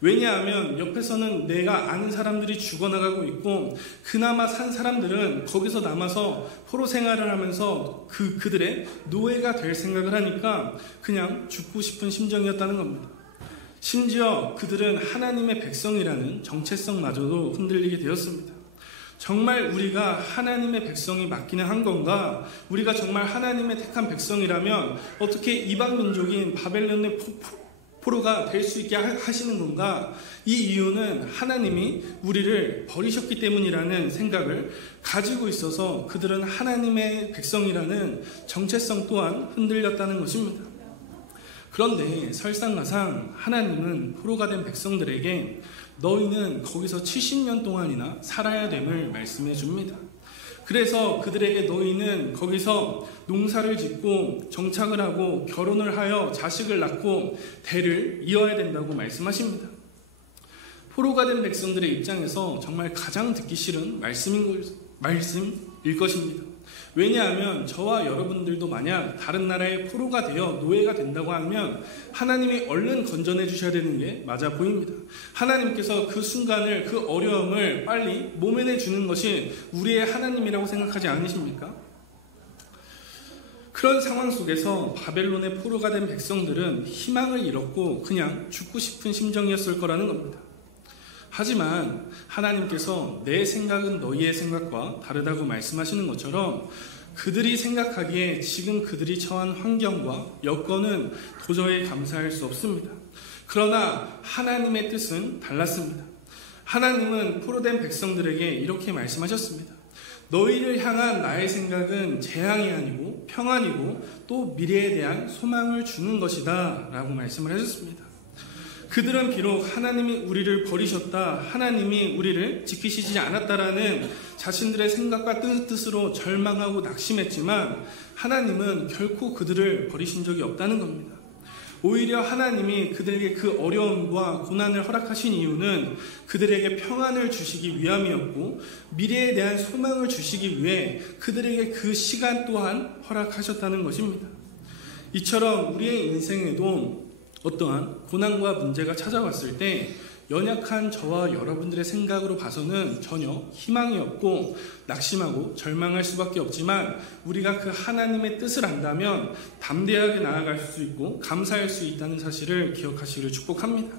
왜냐하면 옆에서는 내가 아는 사람들이 죽어나가고 있고, 그나마 산 사람들은 거기서 남아서 포로 생활을 하면서 그들의 노예가 될 생각을 하니까 그냥 죽고 싶은 심정이었다는 겁니다. 심지어 그들은 하나님의 백성이라는 정체성마저도 흔들리게 되었습니다. 정말 우리가 하나님의 백성이 맞기는 한 건가? 우리가 정말 하나님의 택한 백성이라면 어떻게 이방 민족인 바벨론의 포로가 될 수 있게 하시는 건가? 이 이유는 하나님이 우리를 버리셨기 때문이라는 생각을 가지고 있어서 그들은 하나님의 백성이라는 정체성 또한 흔들렸다는 것입니다. 그런데 설상가상 하나님은 포로가 된 백성들에게 너희는 거기서 70년 동안이나 살아야 됨을 말씀해 줍니다. 그래서 그들에게 너희는 거기서 농사를 짓고 정착을 하고 결혼을 하여 자식을 낳고 대를 이어야 된다고 말씀하십니다. 포로가 된 백성들의 입장에서 정말 가장 듣기 싫은 말씀일 것입니다. 왜냐하면 저와 여러분들도 만약 다른 나라의 포로가 되어 노예가 된다고 하면 하나님이 얼른 건져내 주셔야 되는 게 맞아 보입니다. 하나님께서 그 순간을, 그 어려움을 빨리 모면해 주는 것이 우리의 하나님이라고 생각하지 않으십니까? 그런 상황 속에서 바벨론의 포로가 된 백성들은 희망을 잃었고 그냥 죽고 싶은 심정이었을 거라는 겁니다. 하지만 하나님께서 내 생각은 너희의 생각과 다르다고 말씀하시는 것처럼 그들이 생각하기에 지금 그들이 처한 환경과 여건은 도저히 감사할 수 없습니다. 그러나 하나님의 뜻은 달랐습니다. 하나님은 포로된 백성들에게 이렇게 말씀하셨습니다. 너희를 향한 나의 생각은 재앙이 아니고 평안이고 또 미래에 대한 소망을 주는 것이다 라고 말씀을 하셨습니다. 그들은 비록 하나님이 우리를 버리셨다, 하나님이 우리를 지키시지 않았다라는 자신들의 생각과 뜻으로 절망하고 낙심했지만 하나님은 결코 그들을 버리신 적이 없다는 겁니다. 오히려 하나님이 그들에게 그 어려움과 고난을 허락하신 이유는 그들에게 평안을 주시기 위함이었고 미래에 대한 소망을 주시기 위해 그들에게 그 시간 또한 허락하셨다는 것입니다. 이처럼 우리의 인생에도 어떠한 고난과 문제가 찾아왔을 때 연약한 저와 여러분들의 생각으로 봐서는 전혀 희망이 없고 낙심하고 절망할 수밖에 없지만 우리가 그 하나님의 뜻을 안다면 담대하게 나아갈 수 있고 감사할 수 있다는 사실을 기억하시기를 축복합니다.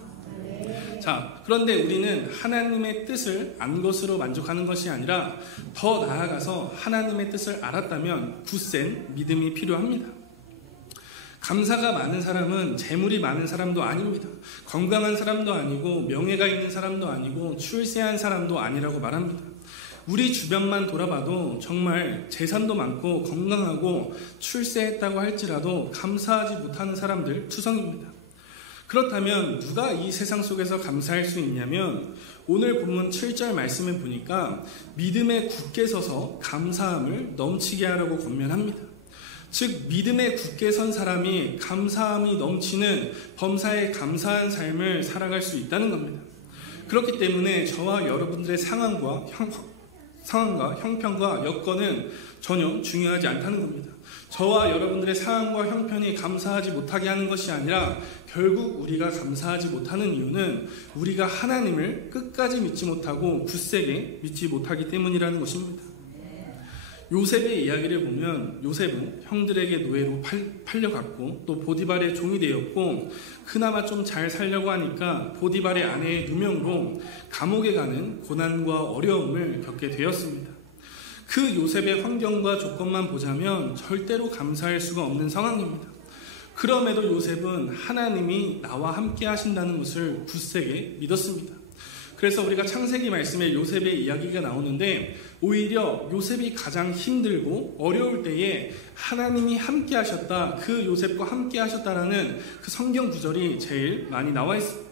자, 그런데 우리는 하나님의 뜻을 안 것으로 만족하는 것이 아니라 더 나아가서 하나님의 뜻을 알았다면 굳센 믿음이 필요합니다. 감사가 많은 사람은 재물이 많은 사람도 아닙니다. 건강한 사람도 아니고 명예가 있는 사람도 아니고 출세한 사람도 아니라고 말합니다. 우리 주변만 돌아봐도 정말 재산도 많고 건강하고 출세했다고 할지라도 감사하지 못하는 사람들 투성입니다. 그렇다면 누가 이 세상 속에서 감사할 수 있냐면 오늘 본문 7절 말씀에 보니까 믿음에 굳게 서서 감사함을 넘치게 하라고 권면합니다. 즉 믿음에 굳게 선 사람이 감사함이 넘치는 범사에 감사한 삶을 살아갈 수 있다는 겁니다. 그렇기 때문에 저와 여러분들의 상황과 형편과 여건은 전혀 중요하지 않다는 겁니다. 저와 여러분들의 상황과 형편이 감사하지 못하게 하는 것이 아니라 결국 우리가 감사하지 못하는 이유는 우리가 하나님을 끝까지 믿지 못하고 굳세게 믿지 못하기 때문이라는 것입니다. 요셉의 이야기를 보면 요셉은 형들에게 노예로 팔려갔고 또 보디발의 종이 되었고 그나마 좀 잘 살려고 하니까 보디발의 아내의 누명으로 감옥에 가는 고난과 어려움을 겪게 되었습니다. 그 요셉의 환경과 조건만 보자면 절대로 감사할 수가 없는 상황입니다. 그럼에도 요셉은 하나님이 나와 함께 하신다는 것을 굳세게 믿었습니다. 그래서 우리가 창세기 말씀에 요셉의 이야기가 나오는데 오히려 요셉이 가장 힘들고 어려울 때에 하나님이 함께 하셨다, 그 요셉과 함께 하셨다라는 그 성경 구절이 제일 많이 나와 있습니다.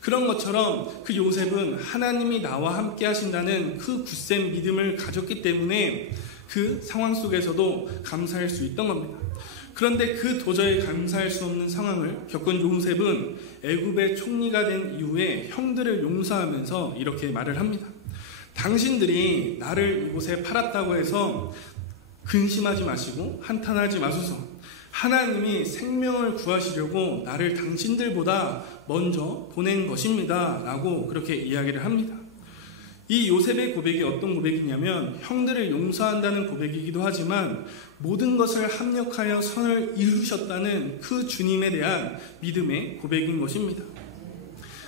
그런 것처럼 그 요셉은 하나님이 나와 함께 하신다는 그 굳센 믿음을 가졌기 때문에 그 상황 속에서도 감사할 수 있던 겁니다. 그런데 그 도저히 감사할 수 없는 상황을 겪은 요셉은 애굽의 총리가 된 이후에 형들을 용서하면서 이렇게 말을 합니다. 당신들이 나를 이곳에 팔았다고 해서 근심하지 마시고 한탄하지 마소서. 하나님이 생명을 구하시려고 나를 당신들보다 먼저 보낸 것입니다 라고 그렇게 이야기를 합니다. 이 요셉의 고백이 어떤 고백이냐면 형들을 용서한다는 고백이기도 하지만 모든 것을 합력하여 선을 이루셨다는 그 주님에 대한 믿음의 고백인 것입니다.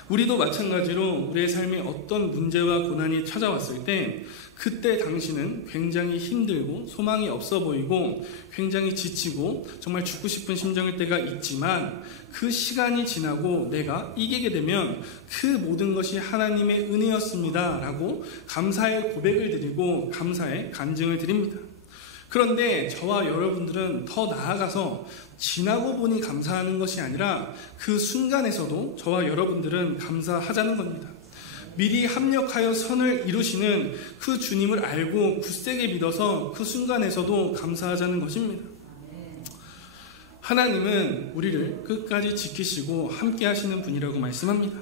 우리도 마찬가지로 우리의 삶에 어떤 문제와 고난이 찾아왔을 때 그때 당신은 굉장히 힘들고 소망이 없어 보이고 굉장히 지치고 정말 죽고 싶은 심정일 때가 있지만 그 시간이 지나고 내가 이기게 되면 그 모든 것이 하나님의 은혜였습니다 라고 감사의 고백을 드리고 감사의 간증을 드립니다. 그런데 저와 여러분들은 더 나아가서 지나고 보니 감사하는 것이 아니라 그 순간에서도 저와 여러분들은 감사하자는 겁니다. 미리 합력하여 선을 이루시는 그 주님을 알고 굳세게 믿어서 그 순간에서도 감사하자는 것입니다. 하나님은 우리를 끝까지 지키시고 함께 하시는 분이라고 말씀합니다.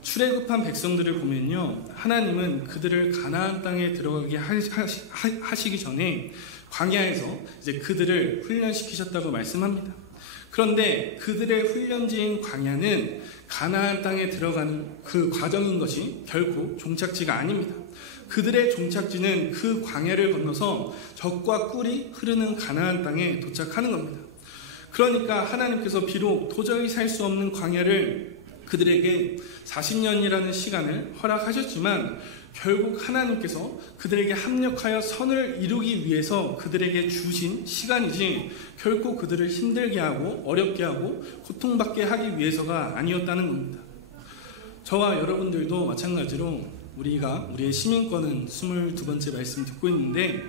출애굽한 백성들을 보면요, 하나님은 그들을 가나안 땅에 들어가게 하시기 전에 광야에서 이제 그들을 훈련시키셨다고 말씀합니다. 그런데 그들의 훈련지인 광야는 가나안 땅에 들어가는 그 과정인 것이 결코 종착지가 아닙니다. 그들의 종착지는 그 광야를 건너서 젖과 꿀이 흐르는 가나안 땅에 도착하는 겁니다. 그러니까 하나님께서 비록 도저히 살 수 없는 광야를 그들에게 40년이라는 시간을 허락하셨지만 결국 하나님께서 그들에게 합력하여 선을 이루기 위해서 그들에게 주신 시간이지 결코 그들을 힘들게 하고 어렵게 하고 고통받게 하기 위해서가 아니었다는 겁니다. 저와 여러분들도 마찬가지로 우리의 시민권은 22번째 말씀 듣고 있는데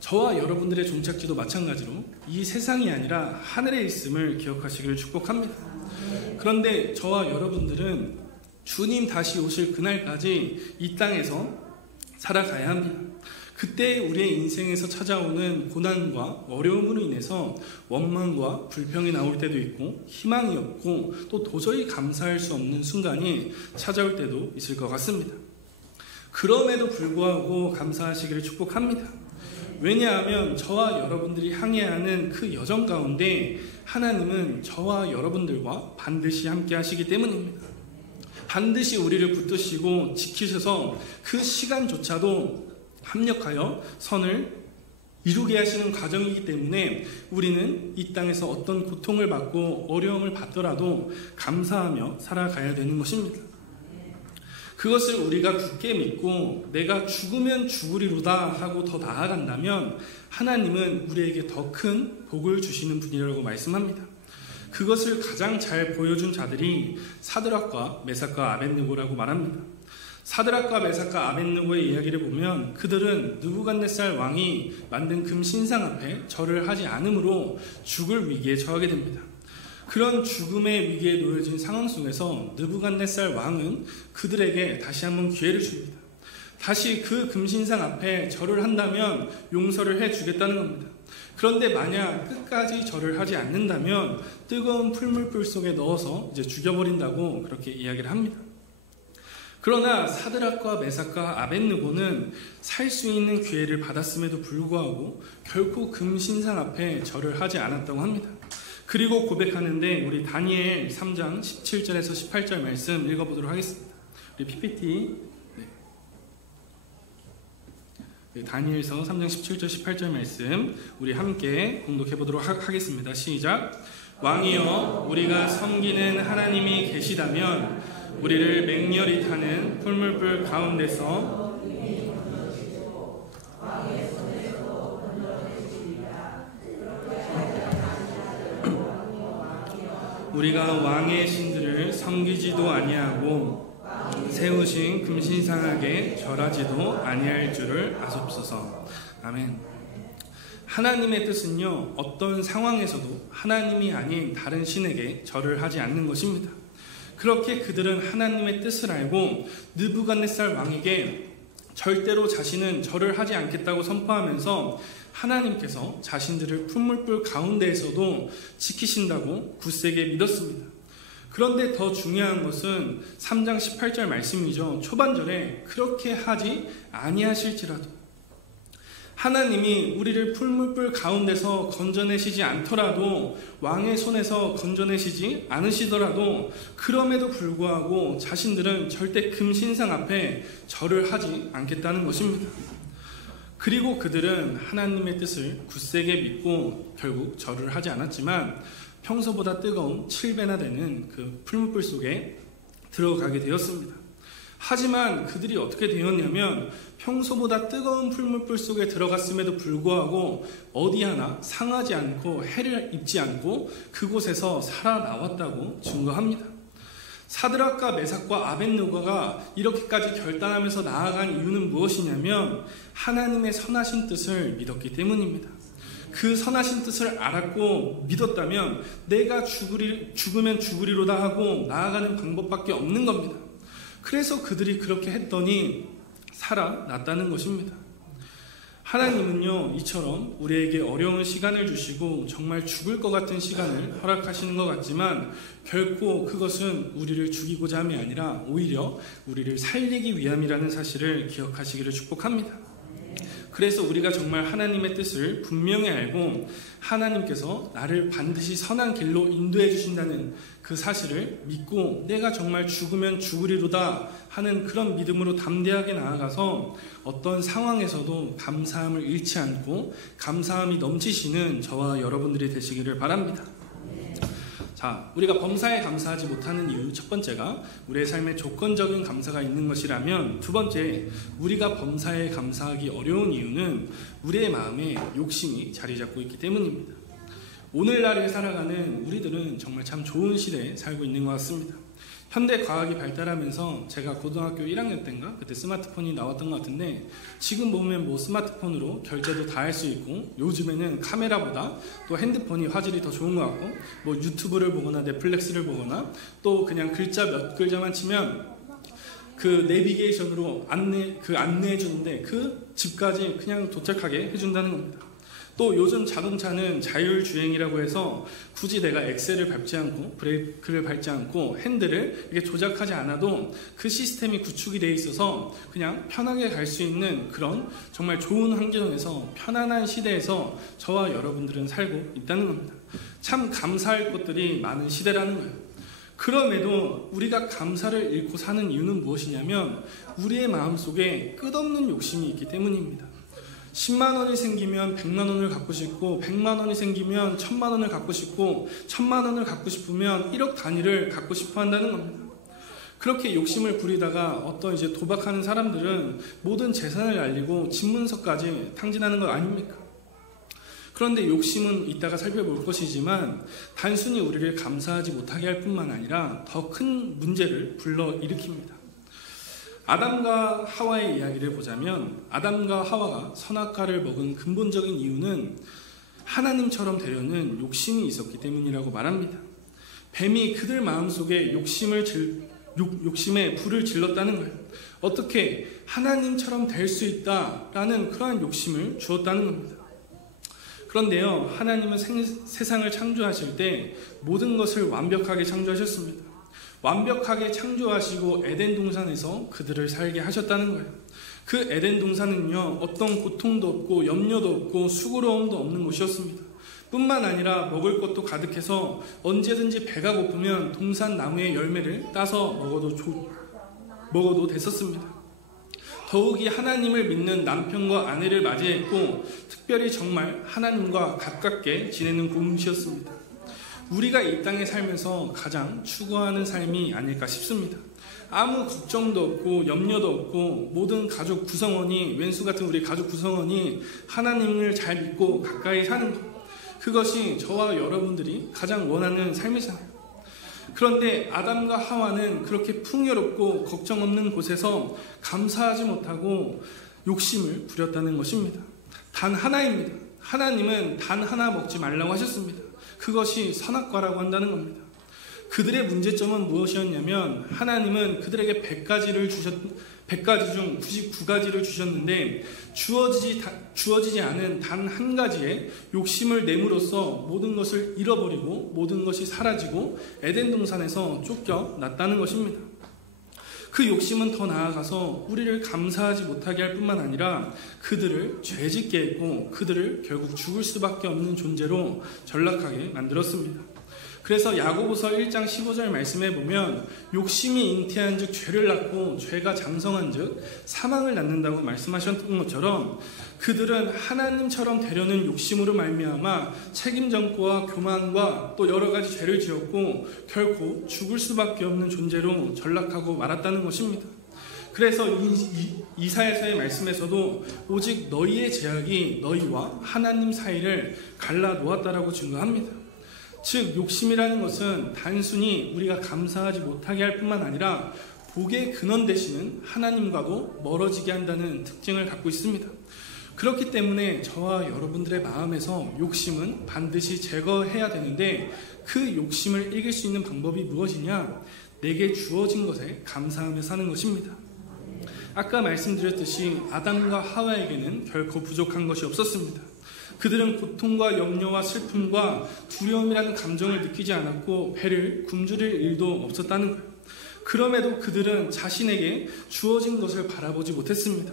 저와 여러분들의 종착지도 마찬가지로 이 세상이 아니라 하늘에 있음을 기억하시기를 축복합니다. 그런데 저와 여러분들은 주님 다시 오실 그날까지 이 땅에서 살아가야 합니다. 그때 우리의 인생에서 찾아오는 고난과 어려움으로 인해서 원망과 불평이 나올 때도 있고 희망이 없고 또 도저히 감사할 수 없는 순간이 찾아올 때도 있을 것 같습니다. 그럼에도 불구하고 감사하시기를 축복합니다. 왜냐하면 저와 여러분들이 향해야 하는 그 여정 가운데 하나님은 저와 여러분들과 반드시 함께 하시기 때문입니다. 반드시 우리를 붙드시고 지키셔서 그 시간조차도 합력하여 선을 이루게 하시는 과정이기 때문에 우리는 이 땅에서 어떤 고통을 받고 어려움을 받더라도 감사하며 살아가야 되는 것입니다. 그것을 우리가 굳게 믿고 내가 죽으면 죽으리로다 하고 더 나아간다면 하나님은 우리에게 더 큰 복을 주시는 분이라고 말씀합니다. 그것을 가장 잘 보여준 자들이 사드락과 메삭과 아벳느고라고 말합니다. 사드락과 메삭과 아벳느고의 이야기를 보면 그들은 느부갓네살 왕이 만든 금 신상 앞에 절을 하지 않으므로 죽을 위기에 처하게 됩니다. 그런 죽음의 위기에 놓여진 상황 속에서 느부갓네살 왕은 그들에게 다시 한번 기회를 줍니다. 다시 그 금신상 앞에 절을 한다면 용서를 해주겠다는 겁니다. 그런데 만약 끝까지 절을 하지 않는다면 뜨거운 풀물불 속에 넣어서 이제 죽여버린다고 그렇게 이야기를 합니다. 그러나 사드락과 메삭과 아벳느고는 살 수 있는 기회를 받았음에도 불구하고 결코 금신상 앞에 절을 하지 않았다고 합니다. 그리고 고백하는데 우리 다니엘 3장 17절에서 18절 말씀 읽어보도록 하겠습니다. 우리 PPT 다니엘서 3장 17절 18절 말씀 우리 함께 공독해보도록 하겠습니다. 시작. 왕이여 우리가 섬기는 하나님이 계시다면 우리를 맹렬히 타는 풀물불 가운데서 우리가 왕의 신들을 섬기지도 아니하고 세우신 금신상에게 절하지도 아니할 줄을 아옵소서. 아멘. 하나님의 뜻은요, 어떤 상황에서도 하나님이 아닌 다른 신에게 절을 하지 않는 것입니다. 그렇게 그들은 하나님의 뜻을 알고 느부갓네살 왕에게 절대로 자신은 절을 하지 않겠다고 선포하면서 하나님께서 자신들을 풀물불 가운데에서도 지키신다고 굳세게 믿었습니다. 그런데 더 중요한 것은 3장 18절 말씀이죠. 초반절에 그렇게 하지 아니하실지라도 하나님이 우리를 풀물불 가운데서 건져내시지 않더라도 왕의 손에서 건져내시지 않으시더라도 그럼에도 불구하고 자신들은 절대 금신상 앞에 절을 하지 않겠다는 것입니다. 그리고 그들은 하나님의 뜻을 굳세게 믿고 결국 절을 하지 않았지만 평소보다 뜨거운 7배나 되는 그 풀물불 속에 들어가게 되었습니다. 하지만 그들이 어떻게 되었냐면 평소보다 뜨거운 풀물불 속에 들어갔음에도 불구하고 어디 하나 상하지 않고 해를 입지 않고 그곳에서 살아나왔다고 증거합니다. 사드락과 메삭과 아벳느고가 이렇게까지 결단하면서 나아간 이유는 무엇이냐면 하나님의 선하신 뜻을 믿었기 때문입니다. 그 선하신 뜻을 알았고 믿었다면 내가 죽으면 죽으리로다 하고 나아가는 방법밖에 없는 겁니다. 그래서 그들이 그렇게 했더니 살아났다는 것입니다. 하나님은요, 이처럼 우리에게 어려운 시간을 주시고 정말 죽을 것 같은 시간을 허락하시는 것 같지만 결코 그것은 우리를 죽이고자 함이 아니라 오히려 우리를 살리기 위함이라는 사실을 기억하시기를 축복합니다. 그래서 우리가 정말 하나님의 뜻을 분명히 알고 하나님께서 나를 반드시 선한 길로 인도해 주신다는 그 사실을 믿고 내가 정말 죽으면 죽으리로다 하는 그런 믿음으로 담대하게 나아가서 어떤 상황에서도 감사함을 잃지 않고 감사함이 넘치시는 저와 여러분들이 되시기를 바랍니다. 자, 우리가 범사에 감사하지 못하는 이유 첫 번째가 우리의 삶에 조건적인 감사가 있는 것이라면, 두 번째, 우리가 범사에 감사하기 어려운 이유는 우리의 마음에 욕심이 자리 잡고 있기 때문입니다. 오늘날에 살아가는 우리들은 정말 참 좋은 시대에 살고 있는 것 같습니다. 현대 과학이 발달하면서 제가 고등학교 1학년 때인가 그때 스마트폰이 나왔던 것 같은데, 지금 보면 뭐 스마트폰으로 결제도 다 할 수 있고 요즘에는 카메라보다 또 핸드폰이 화질이 더 좋은 것 같고 뭐 유튜브를 보거나 넷플릭스를 보거나 또 그냥 글자 몇 글자만 치면 그 내비게이션으로 안내해 주는데 그 집까지 그냥 도착하게 해준다는 겁니다. 또 요즘 자동차는 자율주행이라고 해서 굳이 내가 엑셀을 밟지 않고 브레이크를 밟지 않고 핸들을 이렇게 조작하지 않아도 그 시스템이 구축이 되어 있어서 그냥 편하게 갈 수 있는 그런 정말 좋은 환경에서 편안한 시대에서 저와 여러분들은 살고 있다는 겁니다. 참 감사할 것들이 많은 시대라는 거예요. 그럼에도 우리가 감사를 잃고 사는 이유는 무엇이냐면 우리의 마음속에 끝없는 욕심이 있기 때문입니다. 10만 원이 생기면 100만 원을 갖고 싶고 100만 원이 생기면 1000만 원을 갖고 싶고 1000만 원을 갖고 싶으면 1억 단위를 갖고 싶어 한다는 겁니다. 그렇게 욕심을 부리다가 어떤 이제 도박하는 사람들은 모든 재산을 날리고 집문서까지 탕진하는 것 아닙니까? 그런데 욕심은 이따가 살펴볼 것이지만 단순히 우리를 감사하지 못하게 할 뿐만 아니라 더 큰 문제를 불러일으킵니다. 아담과 하와의 이야기를 보자면 아담과 하와가 선악과를 먹은 근본적인 이유는 하나님처럼 되려는 욕심이 있었기 때문이라고 말합니다. 뱀이 그들 마음속에 욕심에 불을 질렀다는 거예요. 어떻게 하나님처럼 될 수 있다라는 그러한 욕심을 주었다는 겁니다. 그런데요, 하나님은 세상을 창조하실 때 모든 것을 완벽하게 창조하셨습니다. 완벽하게 창조하시고 에덴 동산에서 그들을 살게 하셨다는 거예요. 그 에덴 동산은요, 어떤 고통도 없고 염려도 없고 수고로움도 없는 곳이었습니다. 뿐만 아니라 먹을 것도 가득해서 언제든지 배가 고프면 동산 나무의 열매를 따서 먹어도 됐었습니다. 더욱이 하나님을 믿는 남편과 아내를 맞이했고 특별히 정말 하나님과 가깝게 지내는 곳이었습니다. 우리가 이 땅에 살면서 가장 추구하는 삶이 아닐까 싶습니다. 아무 걱정도 없고 염려도 없고 모든 가족 구성원이, 왼수 같은 우리 가족 구성원이 하나님을 잘 믿고 가까이 사는 것, 그것이 저와 여러분들이 가장 원하는 삶이잖아요. 그런데 아담과 하와는 그렇게 풍요롭고 걱정 없는 곳에서 감사하지 못하고 욕심을 부렸다는 것입니다. 단 하나입니다. 하나님은 단 하나 먹지 말라고 하셨습니다. 그것이 선악과라고 한다는 겁니다. 그들의 문제점은 무엇이었냐면 하나님은 그들에게 100가지 중 99가지를 주셨는데 주어지지 않은 단 한 가지에 욕심을 내므로써 모든 것을 잃어버리고 모든 것이 사라지고 에덴 동산에서 쫓겨났다는 것입니다. 그 욕심은 더 나아가서 우리를 감사하지 못하게 할 뿐만 아니라 그들을 죄짓게 했고 그들을 결국 죽을 수밖에 없는 존재로 전락하게 만들었습니다. 그래서 야고보서 1장 15절 말씀에 보면 욕심이 잉태한 즉 죄를 낳고 죄가 장성한 즉 사망을 낳는다고 말씀하셨던 것처럼 그들은 하나님처럼 되려는 욕심으로 말미암아 책임전과와 교만과 또 여러 가지 죄를 지었고 결코 죽을 수밖에 없는 존재로 전락하고 말았다는 것입니다. 그래서 이사야서의 말씀에서도 오직 너희의 죄악이 너희와 하나님 사이를 갈라 놓았다라고 증거합니다. 즉 욕심이라는 것은 단순히 우리가 감사하지 못하게 할 뿐만 아니라 복의 근원 되시는 하나님과도 멀어지게 한다는 특징을 갖고 있습니다. 그렇기 때문에 저와 여러분들의 마음에서 욕심은 반드시 제거해야 되는데 그 욕심을 이길 수 있는 방법이 무엇이냐? 내게 주어진 것에 감사하며 사는 것입니다. 아까 말씀드렸듯이 아담과 하와에게는 결코 부족한 것이 없었습니다. 그들은 고통과 염려와 슬픔과 두려움이라는 감정을 느끼지 않았고 배를 굶주릴 일도 없었다는 거예요. 그럼에도 그들은 자신에게 주어진 것을 바라보지 못했습니다.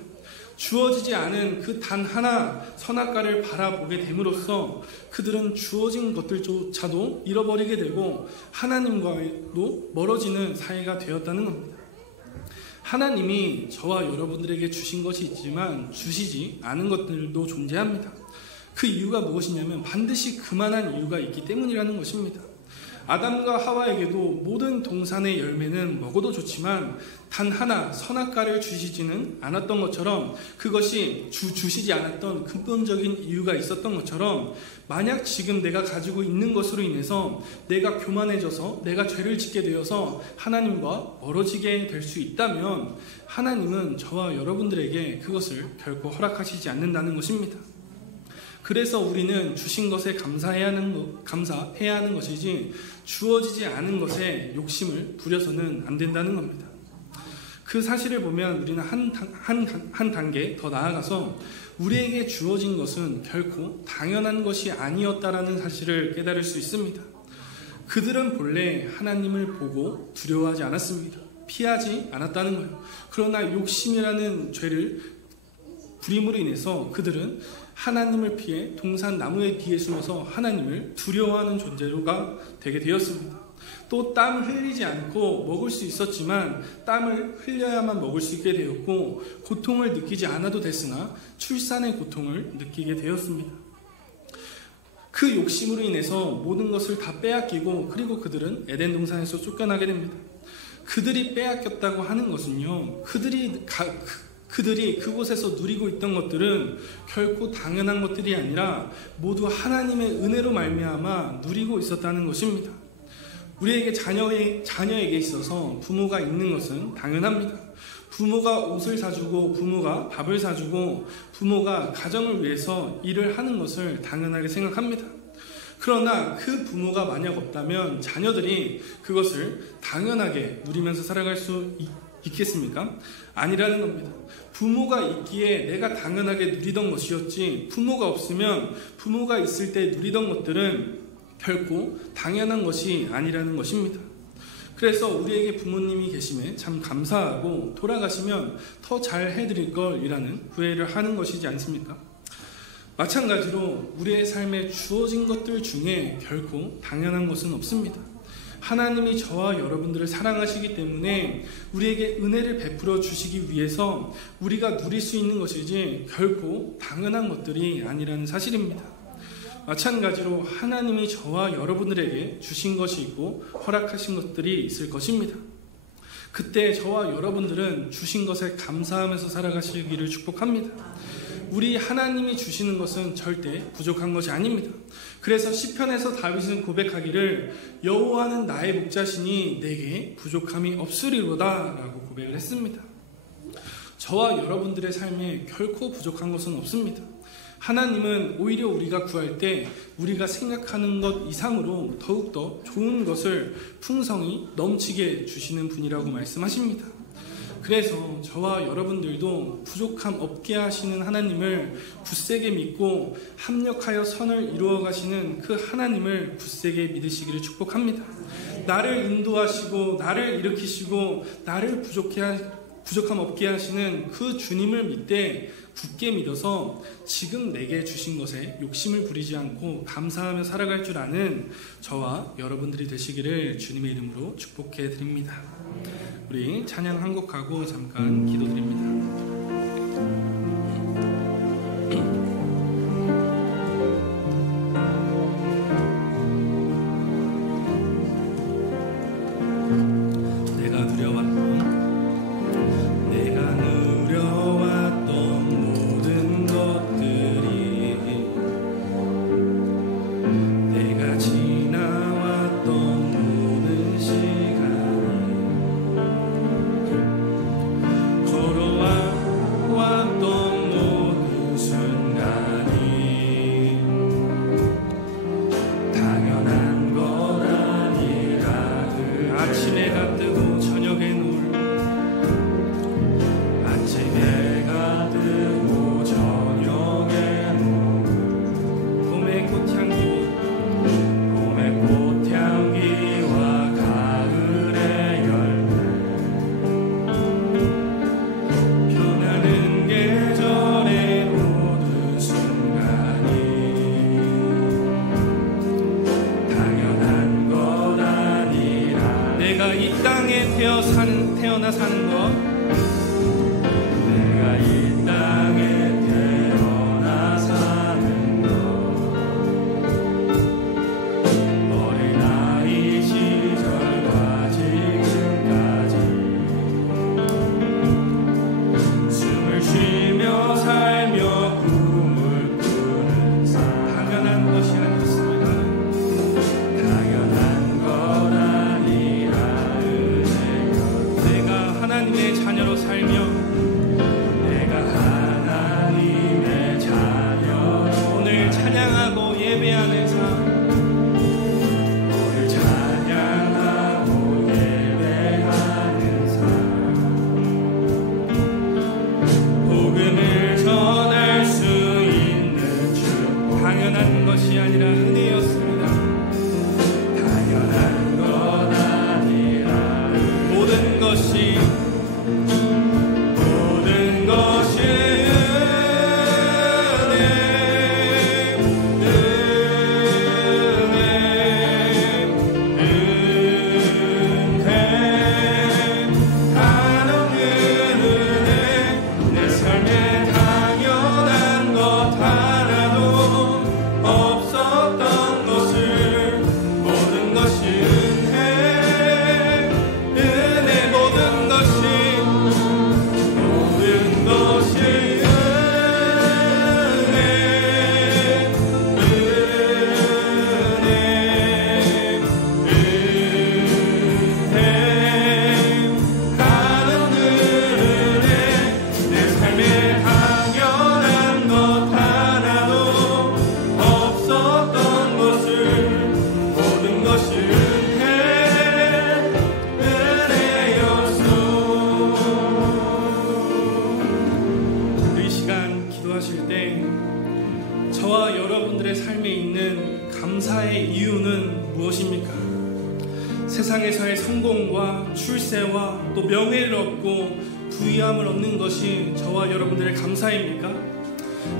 주어지지 않은 그 단 하나 선악과를 바라보게 됨으로써 그들은 주어진 것들조차도 잃어버리게 되고 하나님과도 멀어지는 사이가 되었다는 겁니다. 하나님이 저와 여러분들에게 주신 것이 있지만 주시지 않은 것들도 존재합니다. 그 이유가 무엇이냐면 반드시 그만한 이유가 있기 때문이라는 것입니다. 아담과 하와에게도 모든 동산의 열매는 먹어도 좋지만 단 하나 선악과를 주시지는 않았던 것처럼 그것이 주시지 않았던 근본적인 이유가 있었던 것처럼 만약 지금 내가 가지고 있는 것으로 인해서 내가 교만해져서 내가 죄를 짓게 되어서 하나님과 멀어지게 될 수 있다면 하나님은 저와 여러분들에게 그것을 결코 허락하시지 않는다는 것입니다. 그래서 우리는 주신 것에 감사해야 하는 것이지 주어지지 않은 것에 욕심을 부려서는 안 된다는 겁니다. 그 사실을 보면 우리는 한 단계 더 나아가서 우리에게 주어진 것은 결코 당연한 것이 아니었다라는 사실을 깨달을 수 있습니다. 그들은 본래 하나님을 보고 두려워하지 않았습니다. 피하지 않았다는 거예요. 그러나 욕심이라는 죄를 부림으로 인해서 그들은 하나님을 피해 동산 나무의 뒤에 숨어서 하나님을 두려워하는 존재가 되게 되었습니다. 또 땀 흘리지 않고 먹을 수 있었지만 땀을 흘려야만 먹을 수 있게 되었고 고통을 느끼지 않아도 됐으나 출산의 고통을 느끼게 되었습니다. 그 욕심으로 인해서 모든 것을 다 빼앗기고 그리고 그들은 에덴 동산에서 쫓겨나게 됩니다. 그들이 빼앗겼다고 하는 것은요, 그들이 그곳에서 누리고 있던 것들은 결코 당연한 것들이 아니라 모두 하나님의 은혜로 말미암아 누리고 있었다는 것입니다. 우리에게 자녀에게 있어서 부모가 있는 것은 당연합니다. 부모가 옷을 사주고 부모가 밥을 사주고 부모가 가정을 위해서 일을 하는 것을 당연하게 생각합니다. 그러나 그 부모가 만약 없다면 자녀들이 그것을 당연하게 누리면서 살아갈 수 있겠습니까? 아니라는 겁니다. 부모가 있기에 내가 당연하게 누리던 것이었지 부모가 없으면 부모가 있을 때 누리던 것들은 결코 당연한 것이 아니라는 것입니다. 그래서 우리에게 부모님이 계심에 참 감사하고 돌아가시면 더 잘 해드릴 걸이라는 후회를 하는 것이지 않습니까? 마찬가지로 우리의 삶에 주어진 것들 중에 결코 당연한 것은 없습니다. 하나님이 저와 여러분들을 사랑하시기 때문에 우리에게 은혜를 베풀어 주시기 위해서 우리가 누릴 수 있는 것이지 결코 당연한 것들이 아니라는 사실입니다. 마찬가지로 하나님이 저와 여러분들에게 주신 것이 있고 허락하신 것들이 있을 것입니다. 그때 저와 여러분들은 주신 것에 감사하면서 살아가시기를 축복합니다. 우리 하나님이 주시는 것은 절대 부족한 것이 아닙니다. 그래서 시편에서 다윗은 고백하기를 여호와는 나의 목자시니 내게 부족함이 없으리로다 라고 고백을 했습니다. 저와 여러분들의 삶에 결코 부족한 것은 없습니다. 하나님은 오히려 우리가 구할 때 우리가 생각하는 것 이상으로 더욱더 좋은 것을 풍성히 넘치게 주시는 분이라고 말씀하십니다. 그래서 저와 여러분들도 부족함 없게 하시는 하나님을 굳세게 믿고 합력하여 선을 이루어 가시는 그 하나님을 굳세게 믿으시기를 축복합니다. 나를 인도하시고 나를 일으키시고 나를 부족함 없게 하시는 그 주님을 믿되 굳게 믿어서 지금 내게 주신 것에 욕심을 부리지 않고 감사하며 살아갈 줄 아는 저와 여러분들이 되시기를 주님의 이름으로 축복해 드립니다. 우리 찬양 한 곡 하고 잠깐 기도드립니다. 지나 태어나 사는 것, 내가 이 땅에 태어나 사는 것, 어린아이 시절과 지금까지 숨을 쉬며 살며 꿈을 꾸는 삶, 당연한 것이 아니었습니다. 당연한 건 아니라 은혜였. 내가 하나님의 자녀로 살며 내가 하나님의 자녀로 오늘 찬양하고 예배하는 삶, 오늘 찬양하고 예배하는 삶, 복음을 전할 수 있는 축복, 당연한 것이 아니라 은혜였습니다. 당연한 건 아니라 모든 것이 모든 것이 내 삶에 당연한 것 하나도 없었던 것을 모든 것이 은혜 모든 것이 내 삶에 당연한 것 하나도 없었던 것을 모든 것이 은혜였소. 이 시간 기도하실 때 저와 여러분들의 삶에 있는 감사의 이유는 무엇입니까? 세상에서의 성공과 출세와 또 명예를 얻고 부유함을 얻는 것이 저와 여러분들의 감사입니까?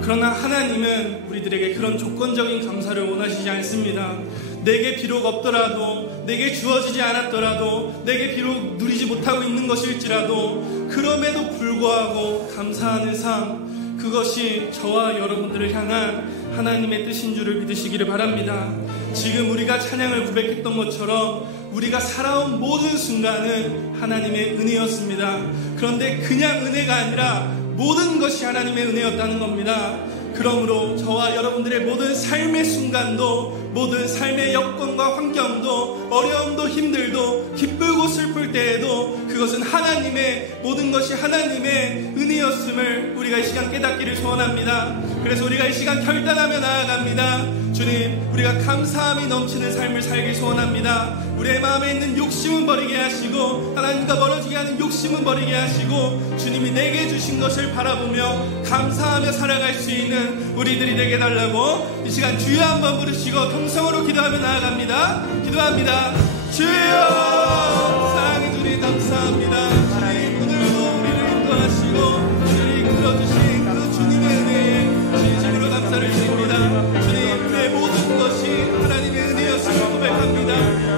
그러나 하나님은 우리들에게 그런 조건적인 감사를 원하시지 않습니다. 내게 비록 없더라도, 내게 주어지지 않았더라도, 내게 비록 누리지 못하고 있는 것일지라도 그럼에도 불구하고 감사하는 삶, 그것이 저와 여러분들을 향한 하나님의 뜻인 줄을 믿으시기를 바랍니다. 지금 우리가 찬양을 고백했던 것처럼 우리가 살아온 모든 순간은 하나님의 은혜였습니다. 그런데 그냥 은혜가 아니라 모든 것이 하나님의 은혜였다는 겁니다. 그러므로 저와 여러분들의 모든 삶의 순간도, 모든 삶의 여건과 환경도, 어려움도 힘들도, 기쁘고 슬플 때에도 그것은 하나님의, 모든 것이 하나님의 은혜였음을 우리가 이 시간 깨닫기를 소원합니다. 그래서 우리가 이 시간 결단하며 나아갑니다. 주님, 우리가 감사함이 넘치는 삶을 살길 소원합니다. 우리의 마음에 있는 욕심은 버리게 하시고, 하나님과 멀어지게 하는 욕심은 버리게 하시고, 주님이 내게 주신 것을 바라보며 감사하며 살아갈 수 있는 우리들이 되게 달라고 이 시간 주여 한번 부르시고 통성으로 기도하며 나아갑니다. 기도합니다. 주여, 사랑해 주님 감사합니다. 주님, 오늘도 우리를 인도하시고 우리를 이끌어주신 그 주님의 은혜에 진심으로 감사를 드립니다. 주님, 내 모든 것이 하나님의 은혜였음을 고백합니다.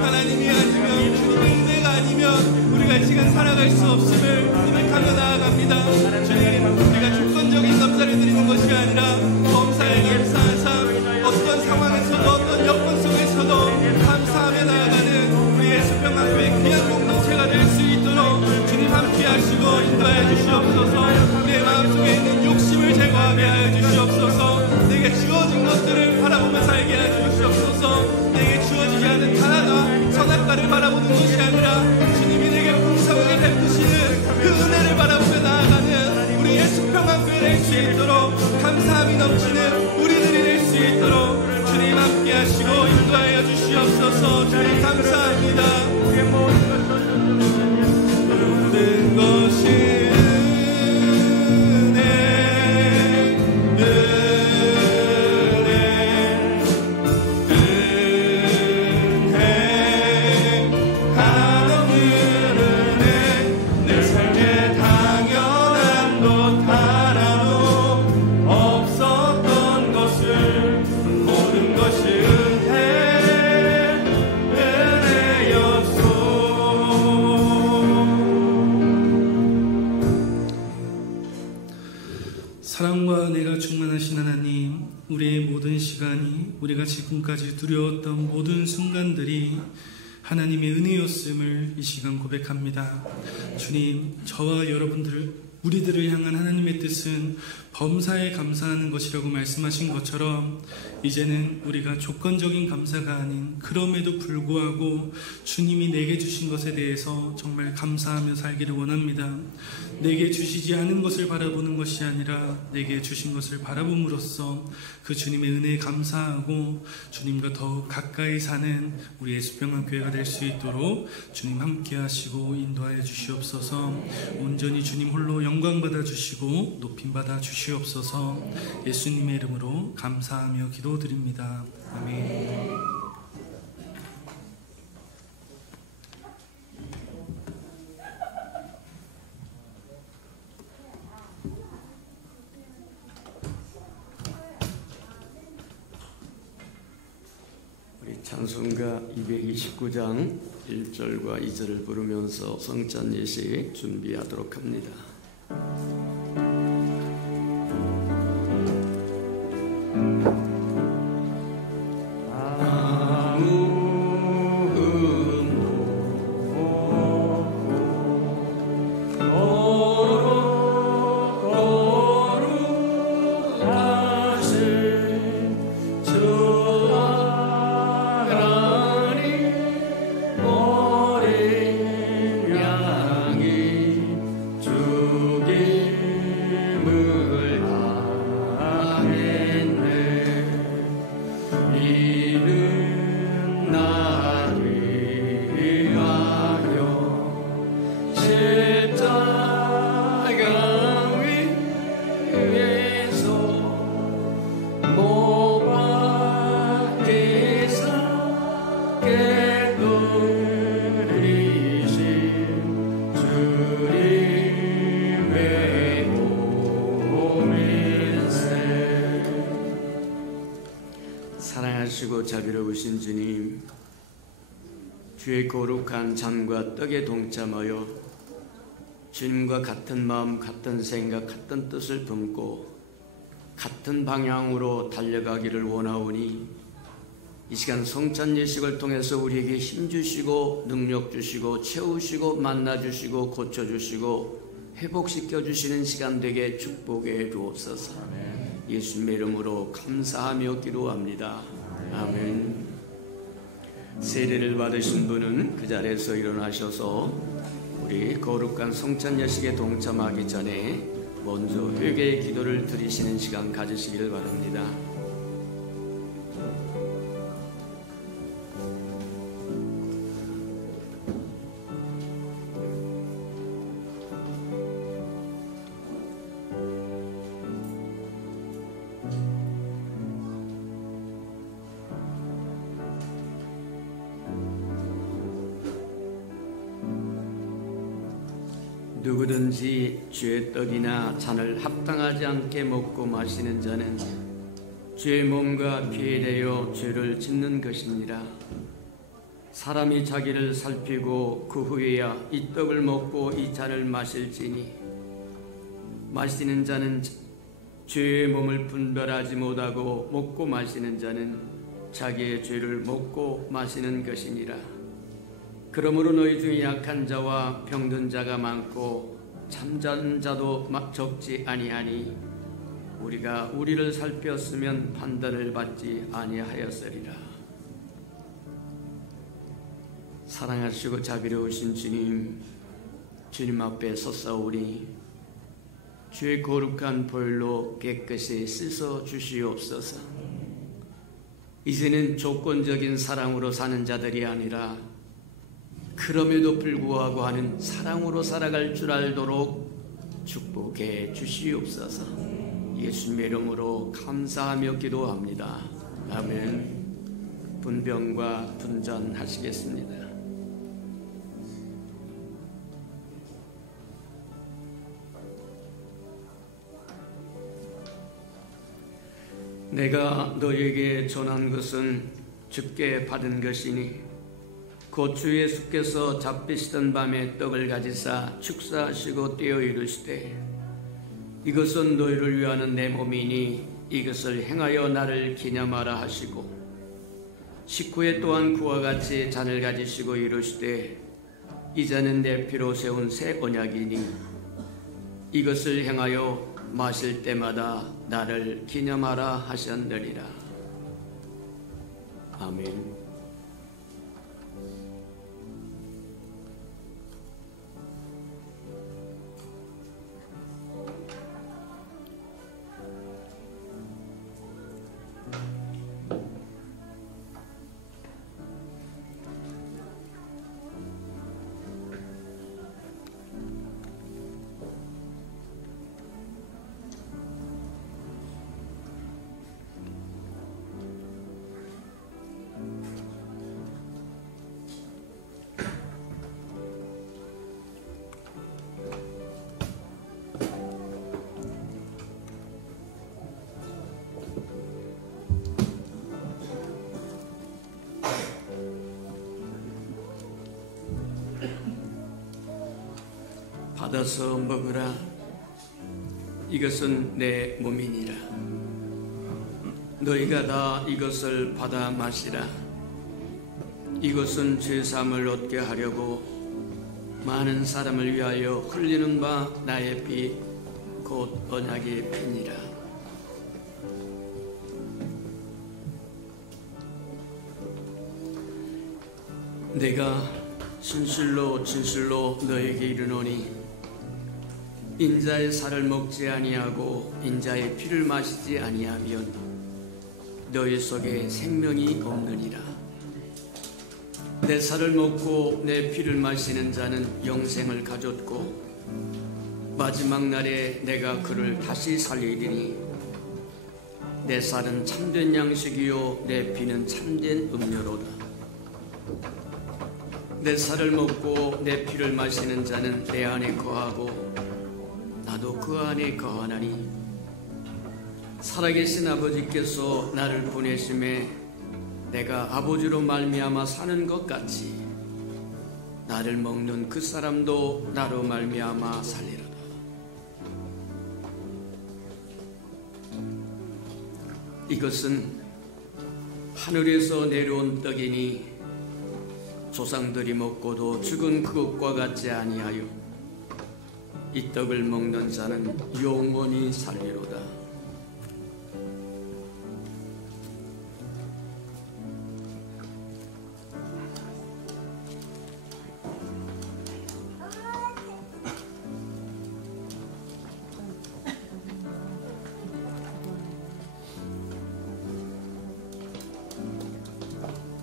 하나님이 아니면, 주님의 은혜가 아니면 우리가 이 시간 살아갈 수 없음을 고백하며 나아갑니다. 주님, 우리가 주권적인 감사를 드리는 것이 아니라 범사에 감사한 삶, 어떤 상황에서도 어떤 여건 속에서도 감사하며 나아가는 우리의 수평학교의 귀한 공동체가 될 수 있도록 주님 함께 하시고 인도하여 주시옵소서. 내 마음속에 있는 욕심을 제거하게 하여 주시옵소서. 내게 주어진 것들을 바라보며 살게 하여 주시옵소서. 내게 주어지지 않은 가나다 선악과를 바라보는 것이 아니라 주님이 내게 풍성하게 베푸시는 사랑과 은혜가 충만하신 하나님, 우리의 모든 시간이, 우리가 지금까지 두려웠던 모든 순간들이 하나님의 은혜였음을 이 시간 고백합니다. 주님, 저와 우리들을 향한 하나님의 뜻은 범사에 감사하는 것이라고 말씀하신 것처럼 이제는 우리가 조건적인 감사가 아닌 그럼에도 불구하고 주님이 내게 주신 것에 대해서 정말 감사하며 살기를 원합니다. 내게 주시지 않은 것을 바라보는 것이 아니라 내게 주신 것을 바라봄으로써 그 주님의 은혜에 감사하고 주님과 더욱 가까이 사는 우리 예수평안교회가 될 수 있도록 주님 함께 하시고 인도하여 주시옵소서. 온전히 주님 홀로 영광 받아 주시고 높임 받아 주시옵소서. 예수님의 이름으로 감사하며 기도드립니다. 아멘. 우리 찬송가 229장 1절과 2절을 부르면서 성찬 예식 준비하도록 합니다. 사랑하시고 자비로우신 주님, 주의 거룩한 잔과 떡에 동참하여 주님과 같은 마음, 같은 생각, 같은 뜻을 품고 같은 방향으로 달려가기를 원하오니 이 시간 성찬 예식을 통해서 우리에게 힘주시고 능력 주시고 채우시고 만나주시고 고쳐주시고 회복시켜주시는 시간 되게 축복해 주옵소서. 예수님의 이름으로 감사하며 기도합니다. 아멘. 세례를 받으신 분은 그 자리에서 일어나셔서 우리 거룩한 성찬 예식에 동참하기 전에 먼저 회개의 기도를 드리시는 시간 가지시기를 바랍니다. 누구든지 주의 떡이나 잔을 합당하지 않게 먹고 마시는 자는 주의 몸과 피에 대하여 죄를 짓는 것입니다. 사람이 자기를 살피고 그 후에야 이 떡을 먹고 이 잔을 마실지니 마시는 자는 죄의 몸을 분별하지 못하고 먹고 마시는 자는 자기의 죄를 먹고 마시는 것이니라. 그러므로 너희 중에 약한 자와 병든 자가 많고 잠자는 자도 적지 아니하니 우리가 우리를 살폈으면 판단을 받지 아니하였으리라. 사랑하시고 자비로우신 주님, 주님 앞에 섰사오니 주의 거룩한 보혈로 깨끗이 씻어 주시옵소서. 이제는 조건적인 사랑으로 사는 자들이 아니라 그럼에도 불구하고 하는 사랑으로 살아갈 줄 알도록 축복해 주시옵소서. 예수님의 이름으로 감사하며 기도합니다. 아멘. 분병과 분전하시겠습니다. 내가 너에게 전한 것은 주께 받은 것이니 곧 주 예수께서 잡히시던 밤에 떡을 가지사 축사하시고 떼어 이르시되 이것은 너희를 위하는 내 몸이니 이것을 행하여 나를 기념하라 하시고, 식후에 또한 그와 같이 잔을 가지시고 이르시되, 이 잔은 내 피로 세운 새 언약이니 이것을 행하여 마실 때마다 나를 기념하라 하셨느니라. 아멘. 받아서 먹으라. 이것은 내 몸이니라. 너희가 다 이것을 받아 마시라. 이것은 죄사함을 얻게 하려고 많은 사람을 위하여 흘리는 바 나의 피 곧 언약의 피니라. 내가 진실로 진실로 너에게 이르노니 인자의 살을 먹지 아니하고 인자의 피를 마시지 아니하면 너희 속에 생명이 없느니라. 내 살을 먹고 내 피를 마시는 자는 영생을 가졌고 마지막 날에 내가 그를 다시 살리리니 내 살은 참된 양식이요 내 피는 참된 음료로다. 내 살을 먹고 내 피를 마시는 자는 내 안에 거하고 나도 그 안에 거하나니 살아계신 아버지께서 나를 보내심에 내가 아버지로 말미암아 사는 것 같이 나를 먹는 그 사람도 나로 말미암아 살리로다. 이것은 하늘에서 내려온 떡이니 조상들이 먹고도 죽은 그것과 같지 아니하여 이 떡을 먹는 자는 영원히 살리로다.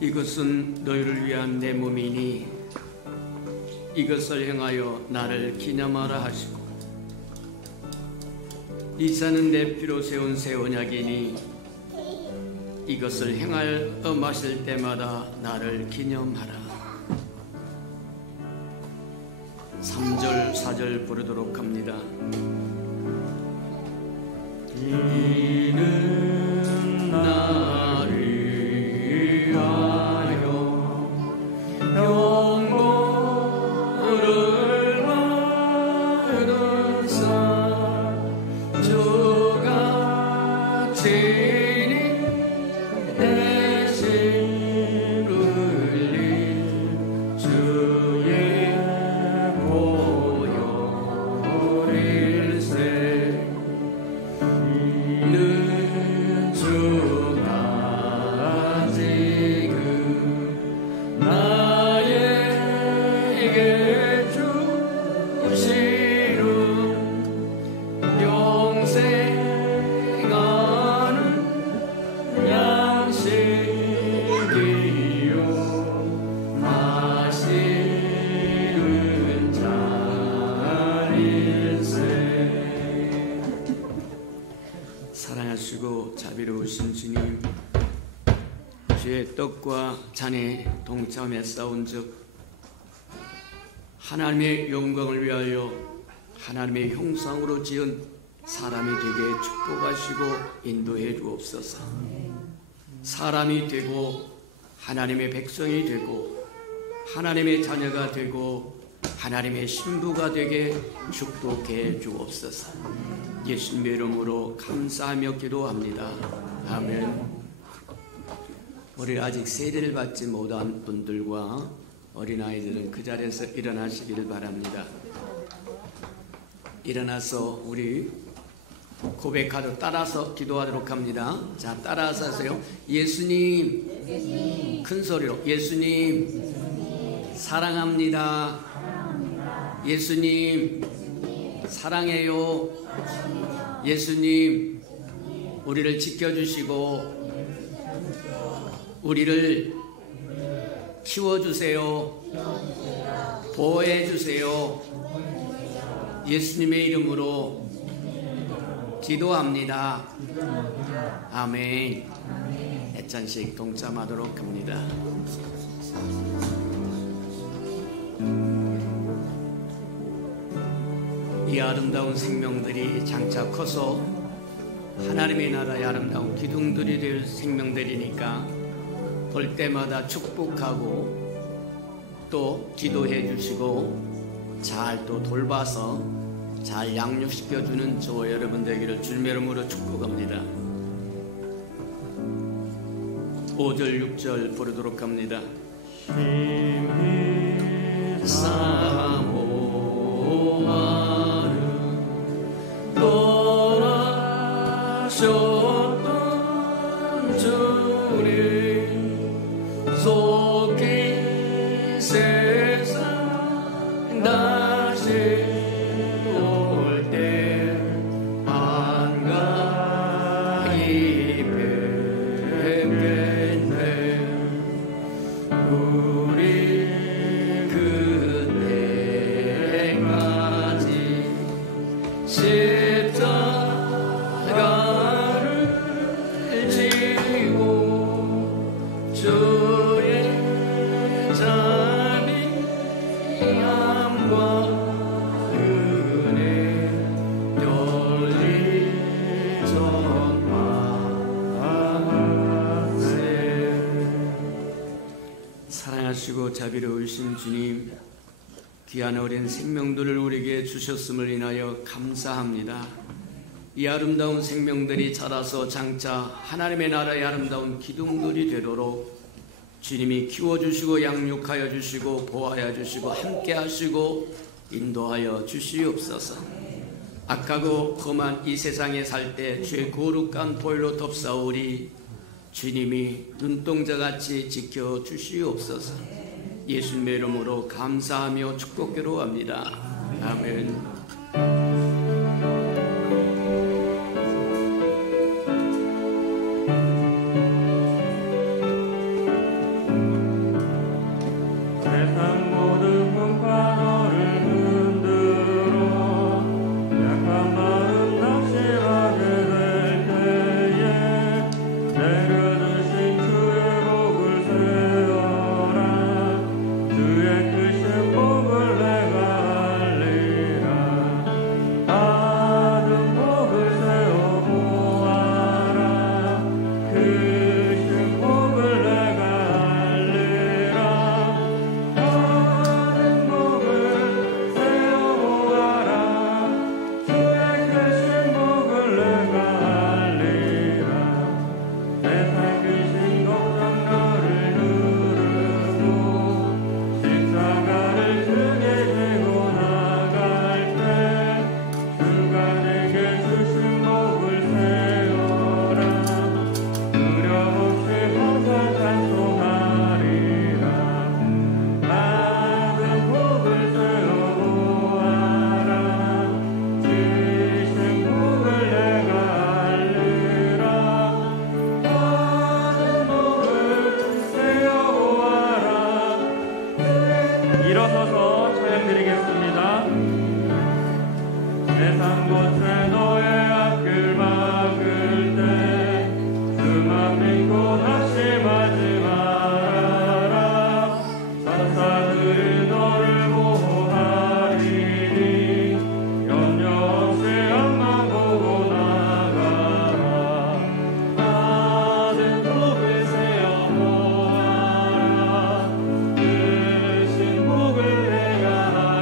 이것은 너희를 위한 내 몸이니 이것을 행하여 나를 기념하라 하시고, 이 잔은 내 피로 세운 새 언약이니 이것을 행하여 마실 때마다 나를 기념하라. 3절 4절 부르도록 합니다. 이는 나를 영광을 받은 사 주가 친히 대신 흘린 주의 보혈일세. 이는 주가 지금 나에게 주시는 영생하는 양식이요 마시는 잔일세. 사랑하시고 자비로우신 주님, 주의 떡과 잔에 동참해 싸운즉 하나님의 영광을 위하여 하나님의 형상으로 지은 사람이 되게 축복하시고 인도해 주옵소서. 사람이 되고 하나님의 백성이 되고 하나님의 자녀가 되고 하나님의 신부가 되게 축복해 주옵소서. 예수님의 이름으로 감사하며 기도합니다. 아멘. 우리 아직 세례를 받지 못한 분들과 어린아이들은 그 자리에서 일어나시기를 바랍니다. 일어나서 우리 고백하러 따라서 기도하도록 합니다. 자, 따라서 하세요. 예수님, 큰 소리로 예수님 사랑합니다. 예수님 사랑해요. 예수님 우리를 지켜주시고 우리를 키워주세요. 보호해주세요. 예수님의 이름으로 기도합니다. 아멘. 애찬식 동참하도록 합니다. 이 아름다운 생명들이 장차 커서 하나님의 나라의 아름다운 기둥들이 될 생명들이니까 볼 때마다 축복하고 또 기도해 주시고 잘 또 돌봐서 잘 양육시켜주는 저와 여러분 되기를 주님의 이름으로 축복합니다. 5절 6절 부르도록 합니다. 사모하는 떠나셨던 주님 속히 세상 다시 올 때 반가이 뵙겠네. 우리 그때까지 십자가를 지고 주의 자비함과 은혜 돌리전하세. 사랑하시고 자비로우신 주님, 귀한 어린 생명들을 우리에게 주셨음을 인하여 감사합니다. 이 아름다운 생명들이 자라서 장차 하나님의 나라의 아름다운 기둥들이 되도록 주님이 키워주시고 양육하여 주시고 보호하여 주시고 함께 하시고 인도하여 주시옵소서. 악하고 험한 이 세상에 살 때 죄 거룩한 보혈로 덮사오리 주님이 눈동자같이 지켜주시옵소서. 예수님의 이름으로 감사하며 축복기로 합니다. 아멘. 신 복을 내가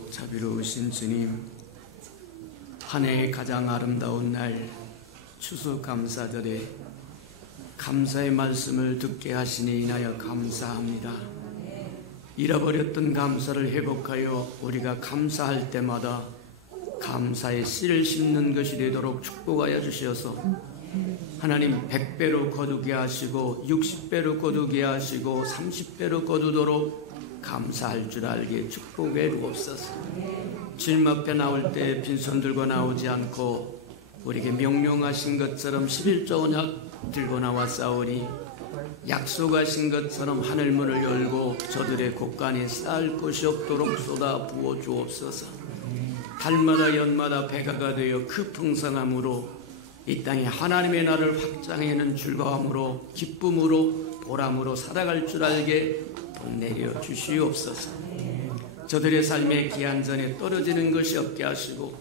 선하시고 자비로우신 주님, 한 해의 가장 아름다운 날 추수감사절에 감사의 말씀을 듣게 하시니 인하여 감사합니다. 잃어버렸던 감사를 회복하여 우리가 감사할 때마다 감사의 씨를 심는 것이 되도록 축복하여 주셔서 하나님 100배로 거두게 하시고 60배로 거두게 하시고 30배로 거두도록 감사할 줄 알게 축복해 주옵소서. 주님 앞에 나올 때 빈손 들고 나오지 않고 우리에게 명령하신 것처럼 11조 언약 들고 나왔사오니 약속하신 것처럼 하늘문을 열고 저들의 곳간에 쌓을 것이 없도록 쏟아 부어 주옵소서. 달마다 연마다 배가가 되어 그 풍성함으로 이 땅에 하나님의 나라를 확장하는 즐거움으로 기쁨으로 보람으로 살아갈 줄 알게 복 내려 주시옵소서. 저들의 삶에 기한전에 떨어지는 것이 없게 하시고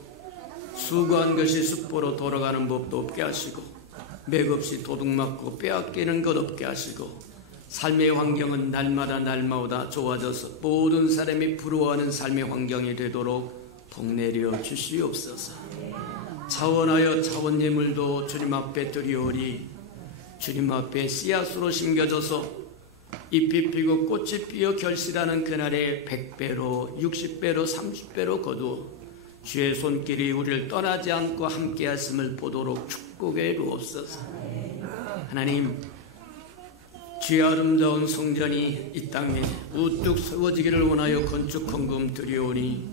수고한 것이 숲으로 돌아가는 법도 없게 하시고 맥없이 도둑맞고 빼앗기는 것 없게 하시고 삶의 환경은 날마다 좋아져서 모든 사람이 부러워하는 삶의 환경이 되도록 복 내려 주시옵소서. 차원하여 차원 예물도 주님 앞에 드리오리 주님 앞에 씨앗으로 심겨져서 잎이 피고 꽃이 피어 결실하는 그날에 100배로 60배로 30배로 거두 주의 손길이 우리를 떠나지 않고 함께 하심을 보도록 축복해 주옵소서. 하나님, 주의 아름다운 성전이 이 땅에 우뚝 세워지기를 원하여 건축 헌금 드리오니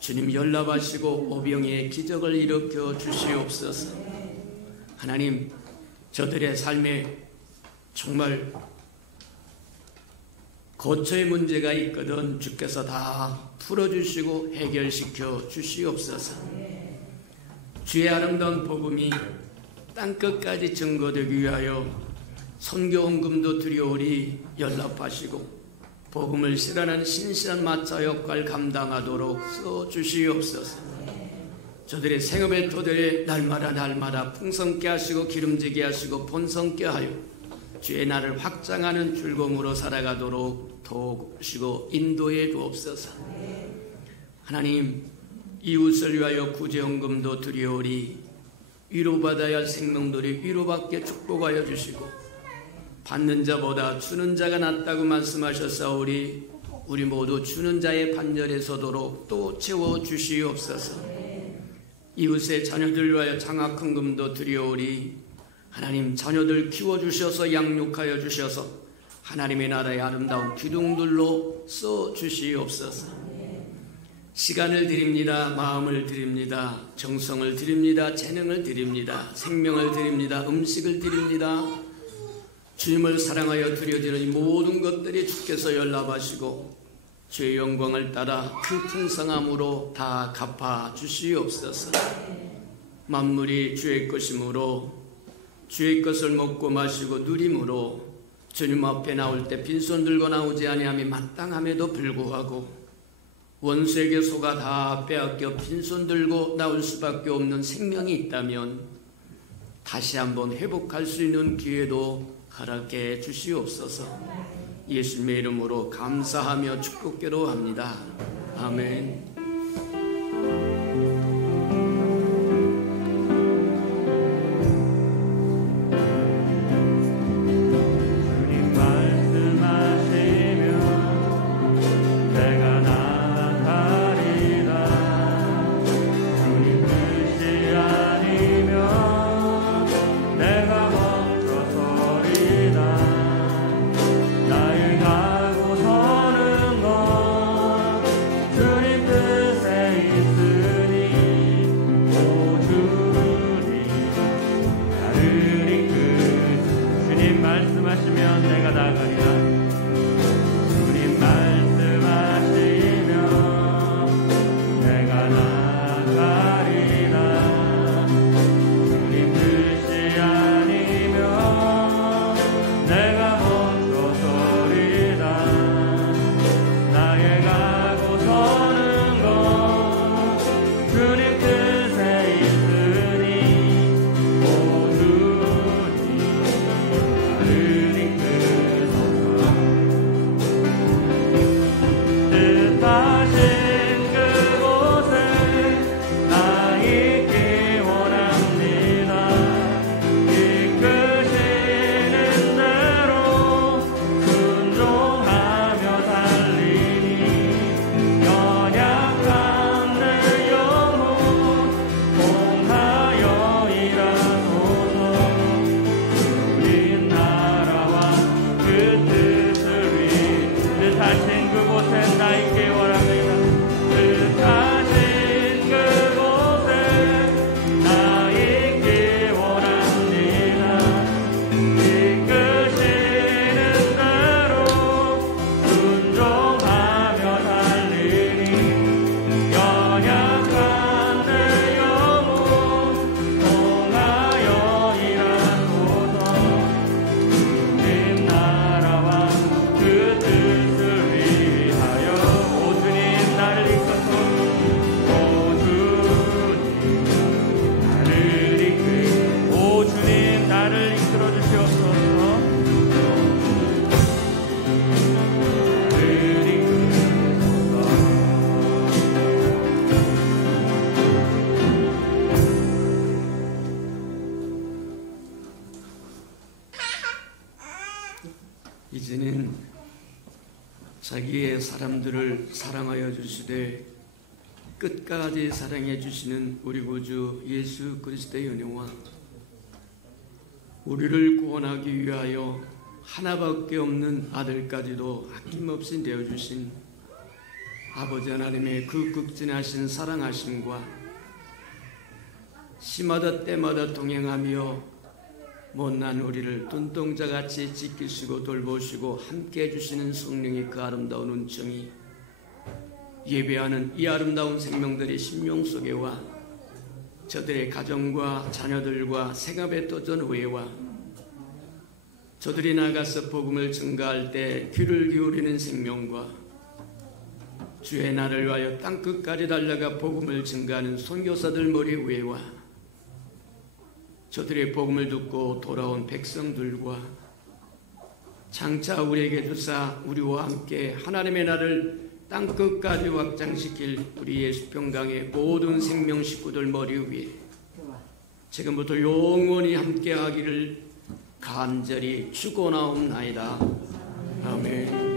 주님 연락하시고 오병이의 기적을 일으켜 주시옵소서. 하나님, 저들의 삶에 정말 거처의 문제가 있거든 주께서 다 풀어주시고 해결시켜 주시옵소서. 주의 아름다운 복음이 땅끝까지 증거되기 위하여 선교헌금도 드리오리 연락하시고 복음을 실현하는 신실한 마차 역할 감당하도록 써주시옵소서. 저들의 생업의 토대에 날마다 풍성케 하시고 기름지게 하시고 본성케 하여 주의 나를 확장하는 즐거움으로 살아가도록 도우시고 인도해 주옵소서. 하나님, 이웃을 위하여 구제헌금도 드리오리 위로받아야 할 생명들이 위로받게 축복하여 주시고 받는 자보다 주는 자가 낫다고 말씀하셨사오리 우리 모두 주는 자의 반열에 서도록 또 채워주시옵소서. 이웃의 자녀들 위하여 장학헌금도 드리오리 하나님, 자녀들 키워주셔서 양육하여 주셔서 하나님의 나라의 아름다운 기둥들로 써주시옵소서. 시간을 드립니다. 마음을 드립니다. 정성을 드립니다. 재능을 드립니다. 생명을 드립니다. 음식을 드립니다. 주님을 사랑하여 드려지는 이 모든 것들이 주께서 연락하시고 주의 영광을 따라 그 풍성함으로 다 갚아 주시옵소서. 만물이 주의 것이므로 주의 것을 먹고 마시고 누림으로 주님 앞에 나올 때 빈손 들고 나오지 아니함이 마땅함에도 불구하고 원수에게 속아 다 빼앗겨 빈손 들고 나올 수밖에 없는 생명이 있다면 다시 한번 회복할 수 있는 기회도 허락해 주시옵소서. 예수님의 이름으로 감사하며 축복기로 합니다. 아멘. 나의 가고 서는 것 주님 뜻 자기의 사람들을 사랑하여 주시되 끝까지 사랑해 주시는 우리 구주 예수 그리스도의 은혜와 우리를 구원하기 위하여 하나밖에 없는 아들까지도 아낌없이 내어주신 아버지 하나님의 그 극진하신 사랑하심과 시마다 때마다 동행하며 못난 우리를 눈동자같이 지키시고 돌보시고 함께 해주시는 성령의 그 아름다운 은총이 예배하는 이 아름다운 생명들의 심령 속에와 저들의 가정과 자녀들과 생업에 떠전 후에와 저들이 나가서 복음을 증가할 때 귀를 기울이는 생명과 주의 날을 위하여 땅끝까지 달려가 복음을 증가하는 선교사들 머리 위에와 저들의 복음을 듣고 돌아온 백성들과 장차 우리에게 주사 우리와 함께 하나님의 나라를 땅끝까지 확장시킬 우리 예수평강의 모든 생명 식구들 머리 위에 지금부터 영원히 함께하기를 간절히 축원하옵나이다. 아멘.